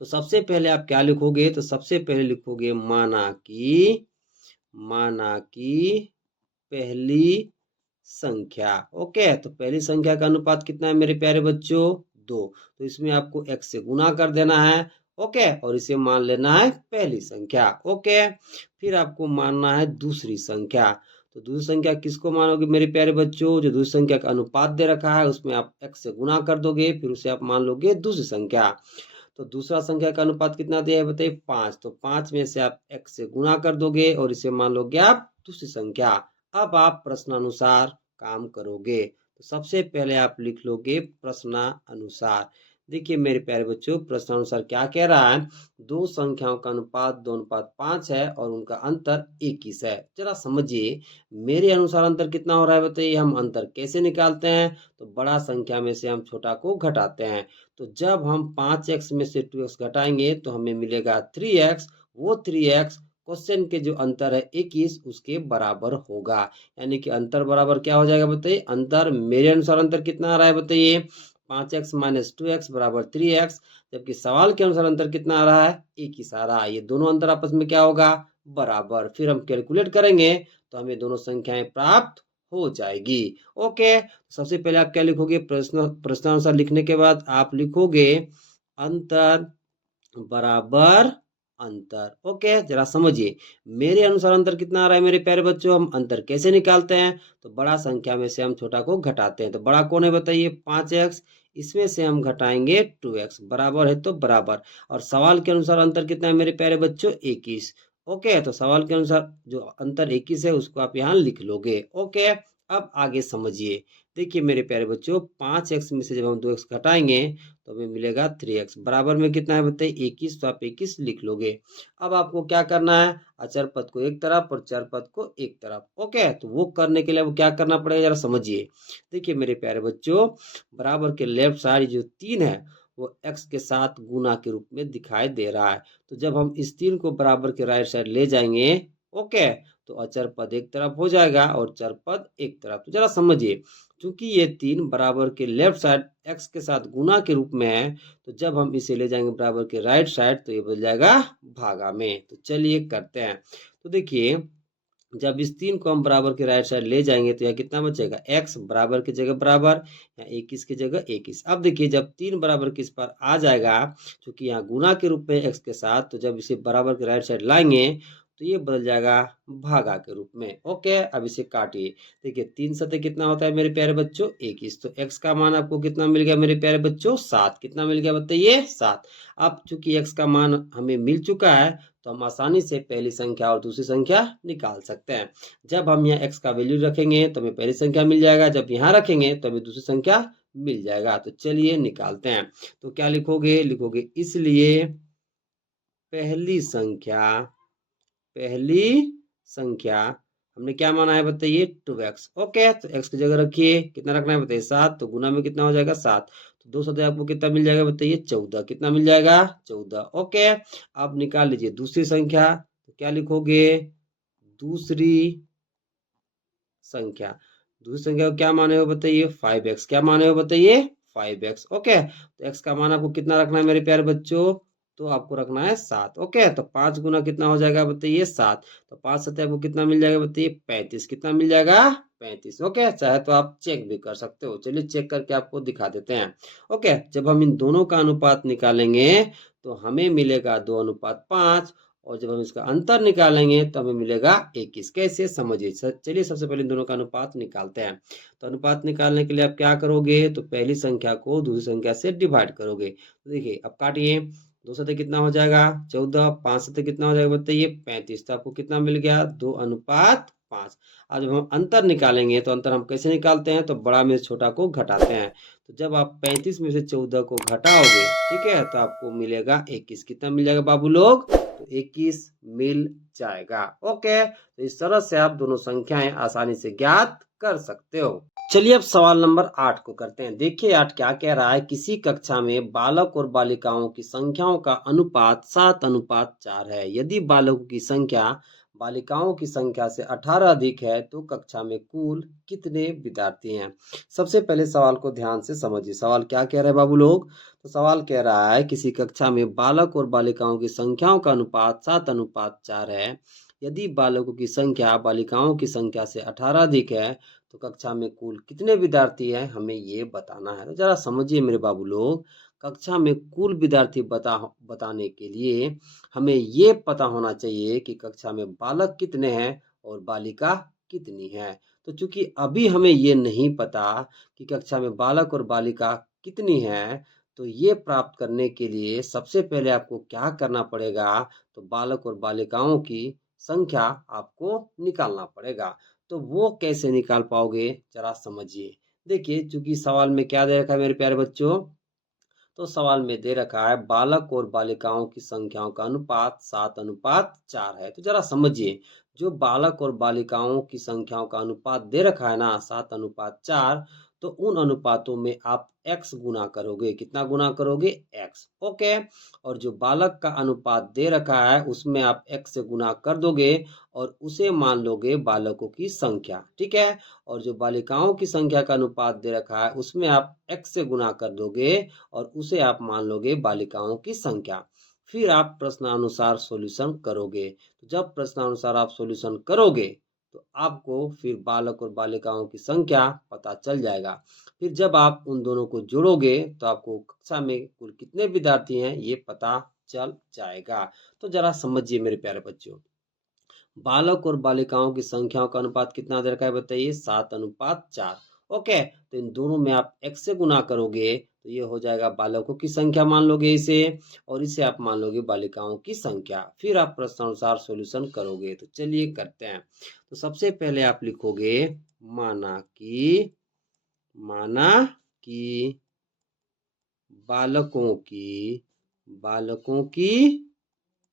तो सबसे पहले आप क्या लिखोगे, तो सबसे पहले लिखोगे माना कि पहली संख्या। ओके, तो पहली संख्या का अनुपात कितना है मेरे प्यारे बच्चों? 2। तो इसमें आपको x से गुना कर देना है। ओके, और इसे मान लेना है पहली संख्या। ओके, फिर आपको मानना है दूसरी संख्या। तो दूसरी संख्या किसको मानोगे मेरे प्यारे बच्चों? जो दूसरी संख्या का अनुपात दे रखा है उसमें आप x से गुना कर दोगे, फिर उसे आप मान लोगे दूसरी संख्या। तो दूसरा संख्या का अनुपात कितना दिया है बताइए? 5। तो 5 में से आप x से गुना कर दोगे और इसे मान लोगे आप दूसरी संख्या। अब आप प्रश्नानुसार काम करोगे। तो सबसे पहले आप लिख लोगे प्रश्नानुसार। देखिए मेरे प्यारे बच्चों, प्रश्नानुसार क्या कह रहा है? दो संख्याओं का अनुपात 2:5 है और उनका अंतर 21 है। जरा समझिए, मेरे अनुसार अंतर कितना हो रहा है बताइए? हम अंतर कैसे निकालते हैं? तो बड़ा संख्या में से हम छोटा को घटाते हैं। तो जब हम 5x में से 2x घटाएंगे तो हमें मिलेगा 3x। वो 3x क्वेश्चन के जो अंतर है 21 उसके बराबर होगा। यानी कि अंतर बराबर क्या हो जाएगा बताइए? अंतर मेरे अनुसार अंतर कितना आ रहा है बताइए? 5x माइनस 2x बराबर 3x। जबकि सवाल के अनुसार अंतर कितना आ रहा है? 21 आ रहा है। ये दोनों अंतर आपस में क्या होगा? बराबर। फिर हम कैलकुलेट करेंगे तो हमें दोनों संख्याएं प्राप्त हो जाएगी। ओके, सबसे पहले आप क्या लिखोगे? प्रश्नानुसार लिखने के बाद आप लिखोगे अंतर बराबर अंतर। ओके, जरा समझिए, मेरे अनुसार अंतर कितना आ रहा है मेरे प्यारे बच्चों? हम अंतर कैसे निकालते हैं? तो बड़ा संख्या में से हम छोटा को घटाते हैं। तो बड़ा कौन है बताइए? 5x। इसमें से हम घटाएंगे 2x, बराबर है तो बराबर। और सवाल के अनुसार अंतर कितना है मेरे प्यारे बच्चों? 21। ओके, तो सवाल के अनुसार जो अंतर 21 है उसको आप यहाँ लिख लोगे। ओके, अब आगे समझिए। देखिए मेरे प्यारे बच्चों, 5x में से जब हम 2x घटाएंगे तो हमें मिलेगा 3x। बराबर में कितना है बताइए? 21। तो आप 21 लिख लोगे। अब आपको क्या करना है? अचर पद को एक तरफ और चर पद को एक तरफ। ओके, तो वो करने के लिए वो क्या करना पड़ेगा जरा समझिए। देखिए मेरे प्यारे बच्चों, बराबर के लेफ्ट साइड जो 3 है वो x के साथ गुना के रूप में दिखाई दे रहा है। तो जब हम इस 3 को बराबर के राइट साइड ले जाएंगे, ओके, तो अचर पद एक तरफ हो जाएगा और चर पद एक तरफ। तो जरा समझिए, क्योंकि ये 3 बराबर के लेफ्ट साइड x के साथ गुना के रूप में है, तो जब हम इसे ले जाएंगे बराबर के राइट साइड तो ये बदल जाएगा भागा में। तो चलिए करते हैं। तो देखिए, जब इस 3 को हम बराबर के राइट साइड ले जाएंगे तो यह कितना बचेगा? x बराबर की जगह बराबर, या 21 की जगह 21। अब देखिए, जब 3 बराबर के इस पर आ जाएगा, क्योंकि यहाँ गुना के रूप में x के साथ, तो जब इसे बराबर के राइट साइड लाएंगे तो ये बदल जाएगा भागा के रूप में। ओके, अब इसे काटिए। देखिए 3 सतह कितना होता है मेरे प्यारे बच्चों? 21। तो x का मान आपको कितना मिल गया मेरे प्यारे बच्चों? 7। कितना मिल गया बताइए? 7। अब चूंकि x का मान हमें मिल चुका है तो हम आसानी से पहली संख्या और दूसरी संख्या निकाल सकते हैं। जब हम यहाँ x का वैल्यू रखेंगे तो हमें पहली संख्या मिल जाएगा, जब यहाँ रखेंगे तो हमें दूसरी संख्या मिल जाएगा। तो चलिए निकालते हैं। तो क्या लिखोगे? लिखोगे इसलिए पहली संख्या हमने क्या माना है बताइए? 2x। ओके, तो x की जगह रखिए, कितना रखना है बताइए? 7। तो गुना में कितना हो जाएगा? 7। तो 2 सतह आपको कितना मिल जाएगा बताइए? 14। कितना मिल जाएगा? 14। ओके, अब निकाल लीजिए दूसरी संख्या। तो क्या लिखोगे? दूसरी संख्या। दूसरी संख्या को क्या माने हो बताइए? 5x। क्या माने हो बताइए? 5x। ओके, तो x का मान आपको कितना रखना है मेरे प्यारे बच्चों? तो आपको रखना है 7। ओके, तो 5 गुना कितना हो जाएगा बताइए? 7। तो 5 सतह आपको कितना मिल जाएगा बताइए? 35। कितना मिल जाएगा? 35। ओके, चाहे तो आप चेक भी कर सकते हो। चलिए चेक करके आपको दिखा देते हैं। ओके, जब हम इन दोनों का अनुपात निकालेंगे तो हमें मिलेगा 2:5। और जब हम इसका अंतर निकालेंगे तो हमें मिलेगा 21। कैसे? समझिए। चलिए सबसे पहले इन दोनों का अनुपात निकालते हैं। तो अनुपात निकालने के लिए आप क्या करोगे? तो पहली संख्या को दूसरी संख्या से डिवाइड करोगे। तो देखिए, अब काटिए। 2 सतह कितना हो जाएगा? 14। 5 सतह कितना हो जाएगा बताइए? 35। तो आपको कितना मिल गया? 2:5। आज जब हम अंतर निकालेंगे तो अंतर हम कैसे निकालते हैं? तो बड़ा में से छोटा को घटाते हैं। तो जब आप 35 में से 14 को घटाओगे, ठीक है, तो आपको मिलेगा 21। कितना मिल जाएगा बाबू लोग? तो 21 मिल जाएगा। ओके, तो इस तरह से आप दोनों संख्याएं आसानी से ज्ञात कर सकते हो। चलिए अब सवाल नंबर 8 को करते हैं। देखिए 8 क्या कह रहा है? किसी कक्षा में बालक और बालिकाओं की संख्याओं का अनुपात 7:4 है। यदि बालकों की संख्या बालिकाओं की संख्या से 18 अधिक है तो कक्षा में कुल कितने विद्यार्थी हैं? सबसे पहले सवाल को ध्यान से समझिए। सवाल क्या कह रहा है बाबू लोग? तो सवाल कह रहा है किसी कक्षा में बालक और बालिकाओं की संख्याओं का अनुपात 7:4 है। यदि बालकों की संख्या बालिकाओं की संख्या से 18 अधिक है तो कक्षा में कुल कितने विद्यार्थी हैं, हमें ये बताना है। तो जरा समझिए मेरे बाबू लोग, कक्षा में कुल विद्यार्थी बताने के लिए हमें ये पता होना चाहिए कि कक्षा में बालक कितने हैं और बालिका कितनी है। तो चूंकि अभी हमें ये नहीं पता कि कक्षा में बालक और बालिका कितनी है, तो ये प्राप्त करने के लिए सबसे पहले आपको क्या करना पड़ेगा, तो बालक और बालिकाओं की संख्या आपको निकालना पड़ेगा। तो वो कैसे निकाल पाओगे, जरा समझिए। देखिए, चूंकि सवाल में क्या दे रखा है मेरे प्यारे बच्चों, तो सवाल में दे रखा है बालक और बालिकाओं की संख्याओं का अनुपात 7:4 है। तो जरा समझिए, जो बालक और बालिकाओं की संख्याओं का अनुपात दे रखा है ना 7:4, तो उन अनुपातों में आप x गुना करोगे। कितना गुना करोगे, x। ओके। और जो बालक का अनुपात दे रखा है उसमें आप x से गुना कर दोगे और उसे मान लोगे बालकों की संख्या। ठीक है। और जो बालिकाओं की संख्या का अनुपात दे रखा है उसमें आप x से गुना कर दोगे और उसे आप मान लोगे बालिकाओं की संख्या। फिर आप प्रश्नानुसार सॉल्यूशन करोगे। तो जब प्रश्नानुसार आप सॉल्यूशन करोगे तो आपको फिर बालक और बालिकाओं की संख्या पता चल जाएगा। फिर जब आप उन दोनों को जोड़ोगे तो आपको कक्षा में कुल कितने विद्यार्थी हैं ये पता चल जाएगा। तो जरा समझिए मेरे प्यारे बच्चों, बालक और बालिकाओं की संख्याओं का अनुपात कितना दे रखा है बताइए, 7:4। ओके। तो इन दोनों में आप x से गुना करोगे तो ये हो जाएगा बालकों की संख्या मान लोगे इसे, और इसे आप मान लोगे बालिकाओं की संख्या। फिर आप प्रश्नानुसार सॉल्यूशन करोगे। तो चलिए करते हैं। तो सबसे पहले आप लिखोगे माना कि बालकों की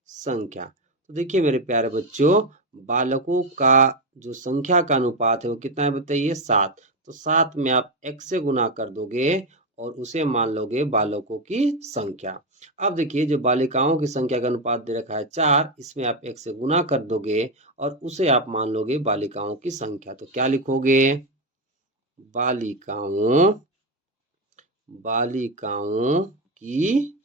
संख्या। तो देखिए मेरे प्यारे बच्चों, बालकों का जो संख्या का अनुपात है वो कितना है बताइए, 7। तो 7 में आप x से गुना कर दोगे और उसे मान लोगे बालकों की संख्या। अब देखिए, जो बालिकाओं की संख्या का अनुपात दे रखा है 4, इसमें आप x से गुना कर दोगे और उसे आप मान लोगे बालिकाओं की संख्या। तो क्या लिखोगे, बालिकाओं की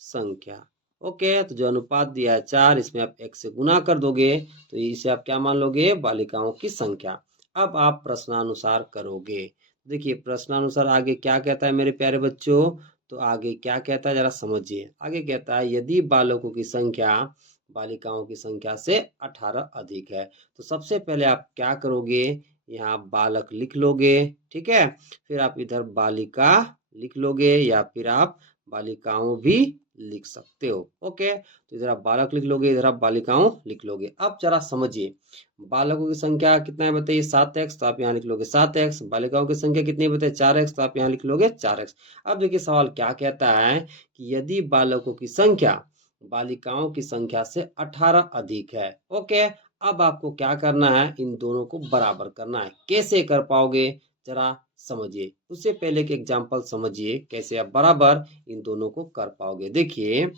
संख्या। ओके। तो जो अनुपात दिया है 4, इसमें आप x से गुना कर दोगे तो इसे आप क्या मान लोगे, बालिकाओं की संख्या। अब आप प्रश्नानुसार करोगे। देखिए प्रश्नानुसार आगे क्या कहता है मेरे प्यारे बच्चों, तो आगे क्या कहता है जरा समझिए। आगे कहता है यदि बालकों की संख्या बालिकाओं की संख्या से 18 अधिक है, तो सबसे पहले आप क्या करोगे, यहाँ बालक लिख लोगे। ठीक है। फिर आप इधर बालिका लिख लोगे या फिर आप बालिकाओं भी लिख सकते हो। ओके। तो इधर आप बालक लिख लोगे, इधर आप बालिकाओं लिख लोगे। अब जरा समझिए, बालकों की संख्या कितना है बताइए, 7x। तो आप यहाँ लिख लोगे 7x। बालिकाओं की संख्या कितनी है बताइए, 4x। तो आप यहाँ लिख लोगे 4x। अब देखिए सवाल क्या कहता है कि यदि बालकों की संख्या बालिकाओं की संख्या से 18 अधिक है। ओके। अब आपको क्या करना है, इन दोनों को बराबर करना है। कैसे कर पाओगे, जरा समझिए। उससे पहले एक एग्जांपल समझिए कैसे आप बराबर इन दोनों को कर पाओगे। देखिए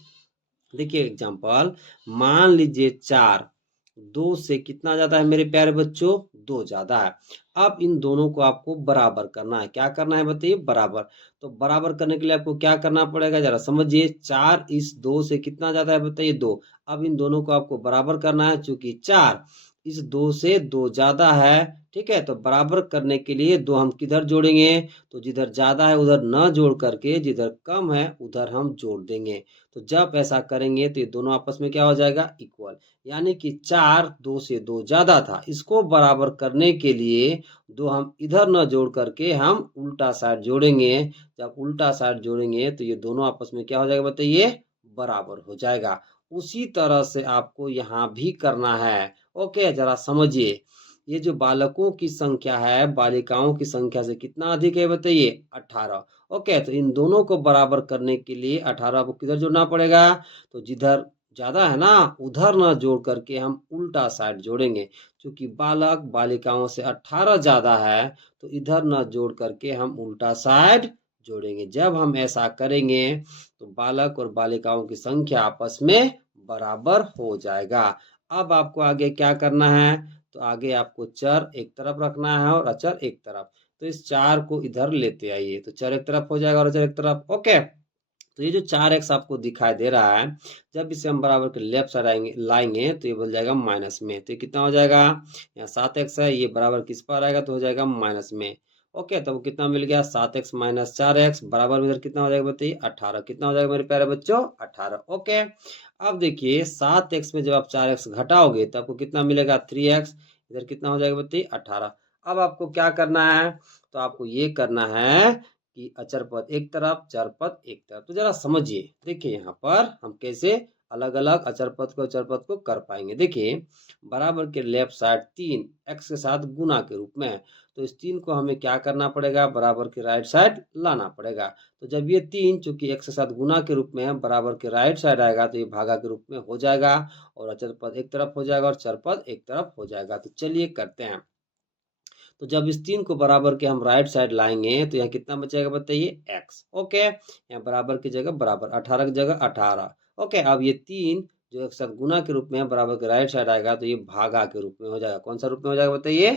एग्जांपल, मान लीजिए 4 2 से कितना ज्यादा है मेरे प्यारे बच्चों, 2 ज्यादा है। अब इन दोनों को आपको बराबर करना है। क्या करना है बताइए, बराबर। तो बराबर करने के लिए आपको क्या करना पड़ेगा, जरा समझिए। 4 इस 2 से कितना ज्यादा है बताइए, 2। अब इन दोनों को आपको बराबर करना है, चूंकि 4 इस 2 से 2 ज्यादा है। ठीक है। तो बराबर करने के लिए 2 हम किधर जोड़ेंगे, तो जिधर ज्यादा है उधर न जोड़ करके जिधर कम है उधर हम जोड़ देंगे। तो जब ऐसा करेंगे तो ये दोनों आपस में क्या हो जाएगा, इक्वल। यानी कि 4 2 से 2 ज्यादा था, इसको बराबर करने के लिए 2 हम इधर न जोड़ करके हम उल्टा साइड जोड़ेंगे। जब उल्टा साइड जोड़ेंगे तो ये दोनों आपस में क्या हो जाएगा बताइए, बराबर हो जाएगा। उसी तरह से आपको यहाँ भी करना है। ओके। जरा समझिए, ये जो बालकों की संख्या है बालिकाओं की संख्या से कितना अधिक है बताइए, 18। ओके। तो इन दोनों को बराबर करने के लिए 18 को किधर जोड़ना पड़ेगा, तो जिधर ज्यादा है ना उधर ना जोड़ करके हम उल्टा साइड जोड़ेंगे। क्योंकि बालक बालिकाओं से 18 ज्यादा है तो इधर ना जोड़ करके हम उल्टा साइड जोड़ेंगे। जब हम ऐसा करेंगे तो बालक और बालिकाओं की संख्या आपस में बराबर हो जाएगा। अब आपको आगे क्या करना है, तो आगे आपको चर एक तरफ रखना है और अचर एक तरफ। तो इस 4 को इधर लेते आइए, तो चर एक तरफ हो जाएगा और अचर एक तरफ। ओके। तो ये जो 4x आपको दिखाई दे रहा है, जब इसे हम बराबर के लेफ्ट साइड आएंगे लाएंगे तो ये बन जाएगा माइनस में। तो ये कितना हो जाएगा, यहाँ 7x है, ये बराबर किस पर आएगा तो हो जाएगा माइनस में। ओके, तो कितना मिल गया, 7x माइनस 4x बराबर में इधर कितना हो जाएगा बताइए 18। कितना हो जाएगा मेरे प्यारे बच्चों, 18। ओके, अब देखिए 7x में जब आप 4x घटाओगे तो आपको कितना मिलेगा 3x, इधर कितना हो जाएगा बताइए 18। अब आपको क्या करना है, तो आपको ये करना है कि अचर पद एक तरफ चर पद एक तरफ। तो जरा समझिए, देखिए यहाँ पर हम कैसे अलग अलग अचर पद को अचर पद को कर पाएंगे। देखिए बराबर के लेफ्ट साइड 3x के साथ गुना के रूप में है, तो इस 3 को हमें क्या करना पड़ेगा, बराबर के राइट साइड लाना पड़ेगा। तो जब ये 3 चूंकि x के साथ गुना के रूप में है, बराबर के राइट साइड आएगा तो ये भागा के रूप में हो जाएगा, और अचर पद एक तरफ हो जाएगा और चर पद एक तरफ हो जाएगा। तो चलिए करते हैं। तो जब इस 3 को बराबर के हम राइट साइड लाएंगे तो यहाँ कितना बचेगा बताइए x। ओके, यहाँ बराबर की जगह बराबर, 18 की जगह 18। ओके, अब ये 3 जो एक साथ गुना के रूप में है, बराबर के राइट साइड आएगा तो ये भागा के रूप में हो जाएगा। कौन सा रूप में हो जाएगा बताइए,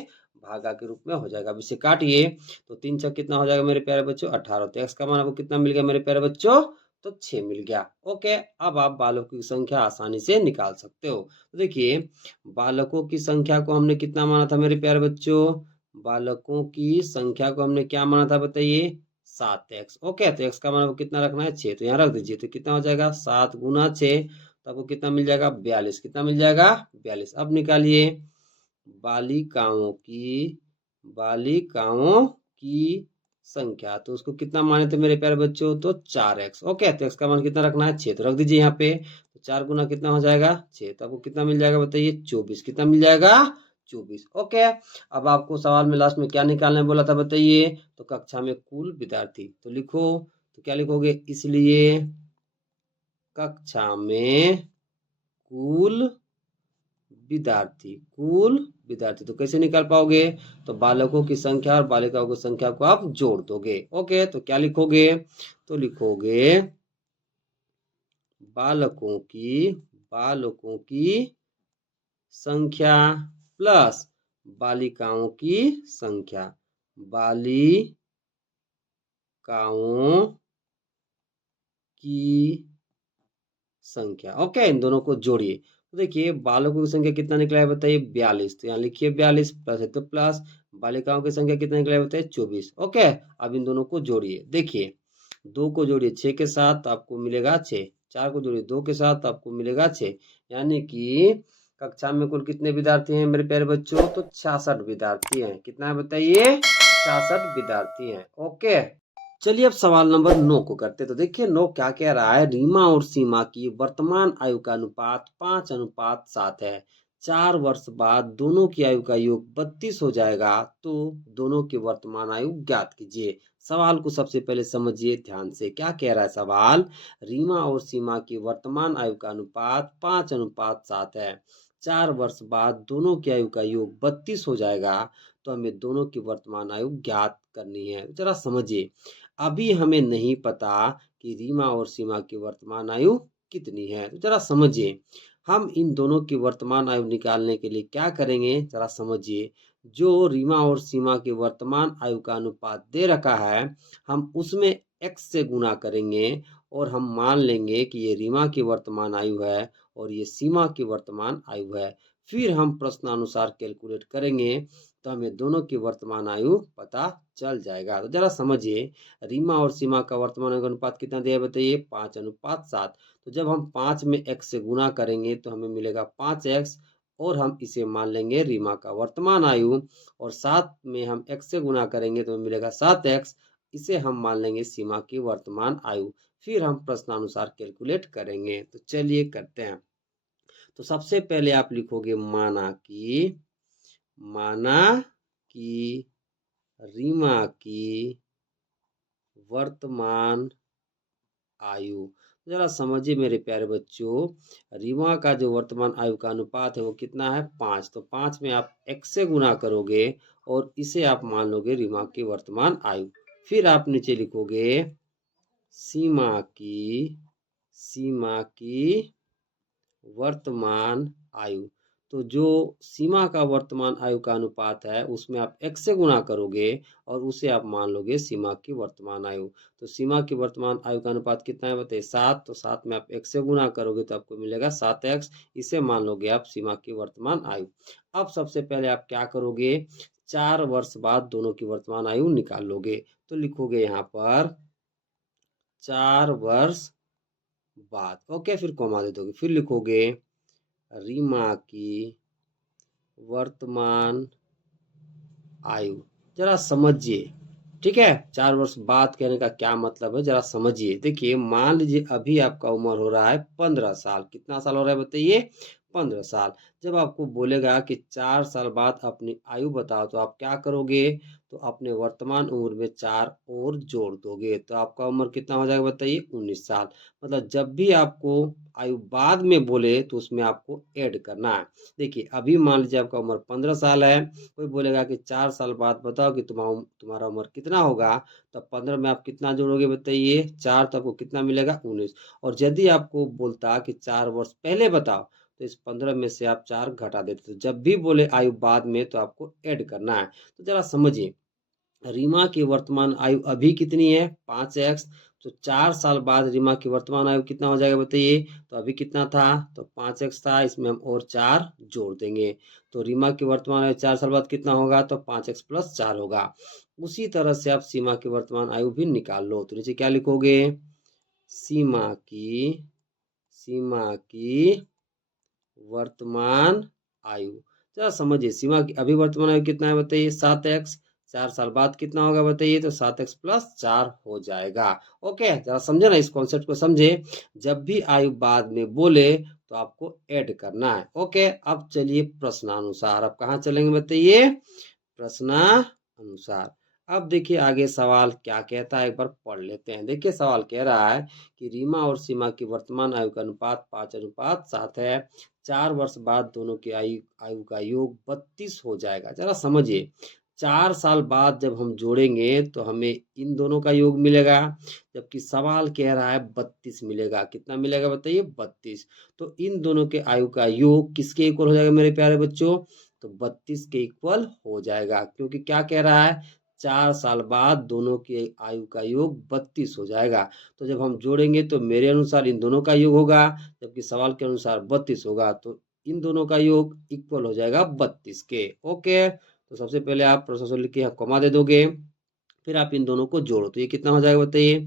भागा के रूप में हो जाएगा। अब इसे काटिए तो 3 छक कितना हो जाएगा मेरे प्यारे बच्चों, 18। तो x का मान आपको कितना मिल गया मेरे प्यारे बच्चों, तो 6 मिल गया। ओके, अब आप बालकों की संख्या आसानी से निकाल सकते हो। तो देखिए बालकों की संख्या को हमने कितना माना था मेरे प्यारे बच्चों, बालकों की संख्या को हमने क्या माना था बताइए, 7x। ओके, तो x का मान आपको कितना रखना है, 6। तो यहाँ रख दीजिए, तो कितना हो जाएगा 7 गुना 6, तो आपको कितना मिल जाएगा 42। कितना मिल जाएगा 42। अब निकालिए बालिकाओं की, बालिकाओं की संख्या, तो उसको कितना माने थे मेरे प्यारे बच्चों, तो 4x। ओके, तो x का मान कितना रखना है 6, तो रख दीजिए यहाँ पे। तो 4 गुना कितना हो जाएगा 6, तो आपको कितना मिल जाएगा बताइए 24। कितना मिल जाएगा 24। ओके, अब आपको सवाल में लास्ट में क्या निकालने बोला था बताइए, तो कक्षा में कुल विद्यार्थी। तो लिखो, तो क्या लिखोगे, इसलिए कक्षा में कुल विद्यार्थी, कुल विद्यार्थी। तो कैसे निकाल पाओगे, तो बालकों की संख्या और बालिकाओं की संख्या को आप जोड़ दोगे। ओके, तो क्या लिखोगे, तो लिखोगे बालकों की, बालकों की संख्या प्लस बालिकाओं की संख्या, बालिकाओं की संख्या। ओके, इन दोनों को जोड़िए। तो देखिए बालकों की संख्या कितना निकला है बताइए 42। तो यहाँ लिखिए 42 प्लस है तो प्लस, बालिकाओं की संख्या कितना निकला है बताइए 24। ओके, अब इन दोनों को जोड़िए। देखिए 2 को जोड़िए 6 के साथ तो आपको मिलेगा 6, 4 को जोड़िए 2 के साथ तो आपको मिलेगा 6। यानी कि कक्षा में कुल कितने विद्यार्थी हैं मेरे प्यारे बच्चों, तो 66 विद्यार्थी हैं। कितना है बताइए, 66 विद्यार्थी हैं। ओके, चलिए अब सवाल नंबर 9 को करते। तो देखिए 9 क्या कह रहा है, रीमा और सीमा की वर्तमान आयु का अनुपात 5:7 है। 4 वर्ष बाद दोनों की आयु का योग 32 हो जाएगा, तो दोनों की वर्तमान आयु ज्ञात कीजिए। सवाल को सबसे पहले समझिए ध्यान से, क्या कह रहा है सवाल, रीमा और सीमा की वर्तमान आयु का अनुपात 5:7 है। 4 वर्ष बाद दोनों की आयु का योग 32 हो जाएगा, तो हमें दोनों की वर्तमान आयु ज्ञात करनी है। जरा समझिए, अभी हमें नहीं पता कि रीमा और सीमा की वर्तमान आयु कितनी है। तो जरा समझिए, हम इन दोनों की वर्तमान आयु निकालने के लिए क्या करेंगे, जरा समझिए। जो रीमा और सीमा की वर्तमान आयु का अनुपात दे रखा है, हम उसमें x से गुना करेंगे और हम मान लेंगे कि ये रीमा की वर्तमान आयु है और ये सीमा की वर्तमान आयु है। फिर हम प्रश्नानुसार कैलकुलेट करेंगे तो हमें दोनों की वर्तमान आयु पता चल जाएगा। तो जरा समझिए, रीमा और सीमा का वर्तमान आयु का अनुपात कितना दिया है बताइए, 5:7। तो जब हम 5 में x से गुना करेंगे तो हमें मिलेगा 5x, और हम इसे मान लेंगे रीमा का वर्तमान आयु, और 7 में हम x से गुना करेंगे तो हमें मिलेगा 7x, इसे हम मान लेंगे सीमा की वर्तमान आयु। फिर हम प्रश्नानुसार कैलकुलेट करेंगे। तो चलिए करते हैं। तो सबसे पहले आप लिखोगे माना कि रीमा की वर्तमान आयु। जरा समझिए मेरे प्यारे बच्चों, रीमा का जो वर्तमान आयु का अनुपात है वो कितना है 5। तो 5 में आप x से गुना करोगे और इसे आप मान लोगे रीमा की वर्तमान आयु। फिर आप नीचे लिखोगे सीमा की वर्तमान आयु। तो जो सीमा का वर्तमान आयु का अनुपात है उसमें आप x से गुणा करोगे और उसे आप मान लोगे सीमा की वर्तमान आयु। तो सीमा की वर्तमान आयु का अनुपात कितना है बताइए 7। तो 7 में आप x से गुणा करोगे तो आपको मिलेगा 7x। इसे मान लोगे आप सीमा की वर्तमान आयु। अब सबसे पहले आप क्या करोगे, 4 वर्ष बाद दोनों की वर्तमान आयु निकाल लोगे। तो लिखोगे यहाँ पर 4 वर्ष बाद, ओके, फिर कॉमा दे दोगे, फिर लिखोगे रीमा की वर्तमान आयु। जरा समझिए, ठीक है, 4 वर्ष बाद कहने का क्या मतलब है जरा समझिए। देखिए मान लीजिए अभी आपका उम्र हो रहा है 15 साल। कितना साल हो रहा है बताइए, 15 साल। जब आपको बोलेगा कि 4 साल बाद अपनी आयु बताओ तो आप क्या करोगे, तो अपने वर्तमान उम्र में 4 और जोड़ दोगे तो आपका उम्र कितना हो जाएगा बताइए 19 साल। मतलब जब भी आपको आयु बाद में बोले तो उसमें आपको ऐड करना है। देखिए अभी मान लीजिए आपका उम्र 15 साल है, कोई बोलेगा कि 4 साल बाद बताओ कि तुम्हारा उम्र कितना होगा, तो 15 में आप कितना जोड़ोगे बताइए 4, तो आपको कितना मिलेगा 19। और यदि आपको बोलता कि 4 वर्ष पहले बताओ तो इस 15 में से आप 4 घटा देते। तो जब भी बोले आयु बाद में तो आपको ऐड करना है। तो जरा समझिए, रीमा की वर्तमान आयु अभी कितनी है 5x। तो 4 साल बाद रीमा की वर्तमान आयु कितना हो जाएगा बताइए, तो अभी कितना था तो 5x था, इसमें हम और 4 जोड़ देंगे। तो रीमा की वर्तमान आयु 4 साल बाद कितना होगा, तो 5x + 4 होगा। उसी तरह से आप सीमा की वर्तमान आयु भी निकाल लो। तो नीचे क्या लिखोगे, सीमा की वर्तमान आयु। जरा समझिए, सीमा की अभी वर्तमान आयु कितना है बताइए 7x। 4 साल बाद कितना होगा बताइए, तो 7x + 4 हो जाएगा। ओके, जरा समझे ना, इस कॉन्सेप्ट को समझे। जब भी आयु बाद में बोले तो आपको ऐड करना है। ओके, अब चलिए प्रश्नानुसार, अब कहाँ चलेंगे बताइए, प्रश्नानुसार। अब देखिए आगे सवाल क्या कहता है, एक बार पढ़ लेते हैं। देखिए सवाल कह रहा है कि रीमा और सीमा की वर्तमान आयु का अनुपात 5:7 है। 4 वर्ष बाद दोनों की आयु आयु का योग 32 हो जाएगा। जरा समझिए, 4 साल बाद जब हम जोड़ेंगे तो हमें इन दोनों का योग मिलेगा, जबकि सवाल कह रहा है 32 मिलेगा। कितना मिलेगा बताइए 32। तो इन दोनों के आयु का योग किसके इक्वल हो जाएगा मेरे प्यारे बच्चों, तो 32 के इक्वल हो जाएगा। क्योंकि क्या कह रहा है, 4 साल बाद दोनों की आयु का योग 32 हो जाएगा। तो जब हम जोड़ेंगे तो मेरे अनुसार इन दोनों का योग होगा, जबकि सवाल के अनुसार 32 होगा। तो इन दोनों का योग इक्वल हो जाएगा 32 के। ओके, तो सबसे पहले आप प्रोसेसर लिख के यहाँ कॉमा दे दोगे, फिर आप इन दोनों को जोड़ो तो ये कितना हो जाएगा बताइए,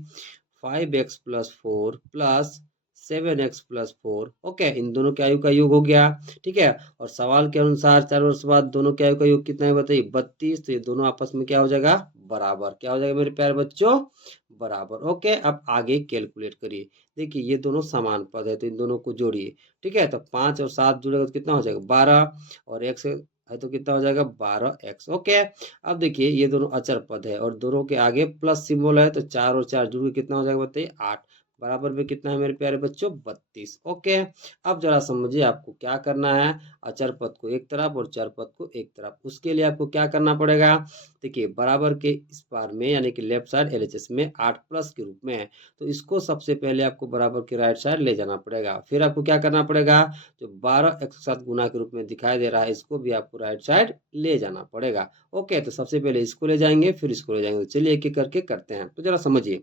5x + 4 + 7x + 4। ओके, इन दोनों के आयु का योग हो गया, ठीक है। और सवाल के अनुसार 4 वर्ष बाद दोनों के आयु का योग कितना है बताइए 32। तो ये दोनों आपस में क्या हो जाएगा, बराबर। क्या हो जाएगा मेरे प्यारे बच्चों, बराबर। ओके, अब आगे कैलकुलेट करिए। देखिए ये दोनों समान पद है तो इन दोनों को जोड़िए, ठीक है। तो 5 और 7 जुड़ेगा तो कितना हो जाएगा 12, और x है तो कितना हो जाएगा 12x। ओके, अब देखिए ये दोनों अचर पद है और दोनों के आगे प्लस सिंबल है, तो 4 और 4 जुड़ के कितना हो जाएगा बताइए 8। बराबर में कितना है मेरे प्यारे बच्चों 32। ओके, अब जरा समझिए आपको क्या करना है, अचर पद को एक तरफ और चर पद को एक तरफ। उसके लिए आपको क्या करना पड़ेगा, देखिए बराबर के इस पार में यानी कि लेफ्ट साइड एलएचएस में 8 प्लस के रूप में है, तो इसको सबसे पहले आपको बराबर के राइट साइड ले जाना पड़ेगा। फिर आपको क्या करना पड़ेगा, जो 12 एक साथ गुना के रूप में दिखाई दे रहा है इसको भी आपको राइट साइड ले जाना पड़ेगा। ओके, तो सबसे पहले इसको ले जाएंगे फिर इसको ले जाएंगे। तो चलिए एक एक करके करते हैं। तो जरा समझिए,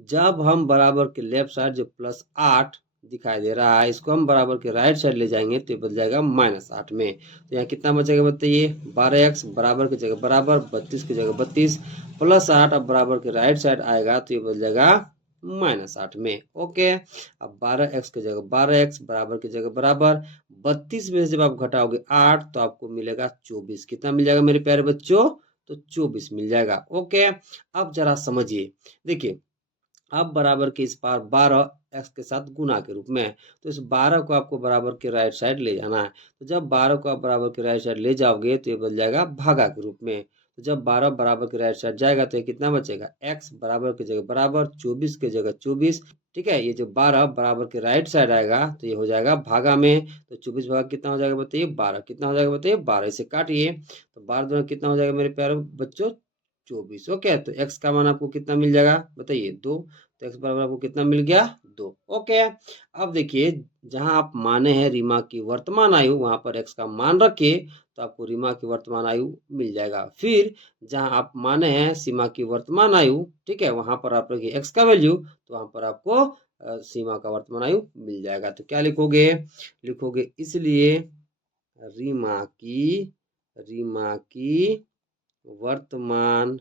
जब हम बराबर के लेफ्ट साइड जो +8 दिखाई दे रहा है इसको हम बराबर के राइट साइड ले जाएंगे तो ये बदल जाएगा -8 में। तो यहाँ कितना बचेगा बताइए 12x, बराबर की जगह बराबर, 32 की जगह 32, +8 अब बराबर के राइट साइड आएगा तो ये बदल जाएगा -8 में। ओके, अब 12x की जगह 12x, बराबर की जगह बराबर, 32 में से जब आप घटाओगे 8 तो आपको मिलेगा 24। कितना मिल जाएगा मेरे प्यारे बच्चों, तो 24 मिल जाएगा। ओके, अब जरा समझिए, देखिए अब बराबर के इस पार 12 x के साथ गुना के रूप में है, तो इस 12 को आपको बराबर के राइट साइड ले जाना है। तो जब 12 को आप बराबर के राइट साइड ले जाओगे तो ये बदल जाएगा भागा के रूप में। तो जब 12 बराबर के राइट साइड जाएगा तो ये कितना बचेगा, x बराबर की जगह बराबर, 24 की जगह 24, ठीक है। ये जो 12 बराबर के राइट साइड आएगा तो ये हो जाएगा भागा में। तो 24 भागा कितना हो जाएगा बताइए 12। कितना हो जाएगा बताइए 12, इसे काटिए तो 12 दूना कितना हो जाएगा मेरे प्यारे बच्चों 24। ओके, तो x का मान आपको कितना मिल जाएगा बताइए 2। तो x बराबर आपको कितना मिल गया 2। ओके, अब देखिए जहां आप माने हैं रीमा की वर्तमान आयु वहां पर x का मान रखिए तो आपको रीमा की वर्तमान आयु मिल जाएगा। फिर जहां आप माने हैं सीमा की वर्तमान आयु, ठीक है, वहां पर आप रखिए x का वैल्यू तो वहां पर आपको सीमा का वर्तमान आयु मिल जाएगा। तो क्या लिखोगे, लिखोगे इसलिए रीमा की वर्तमान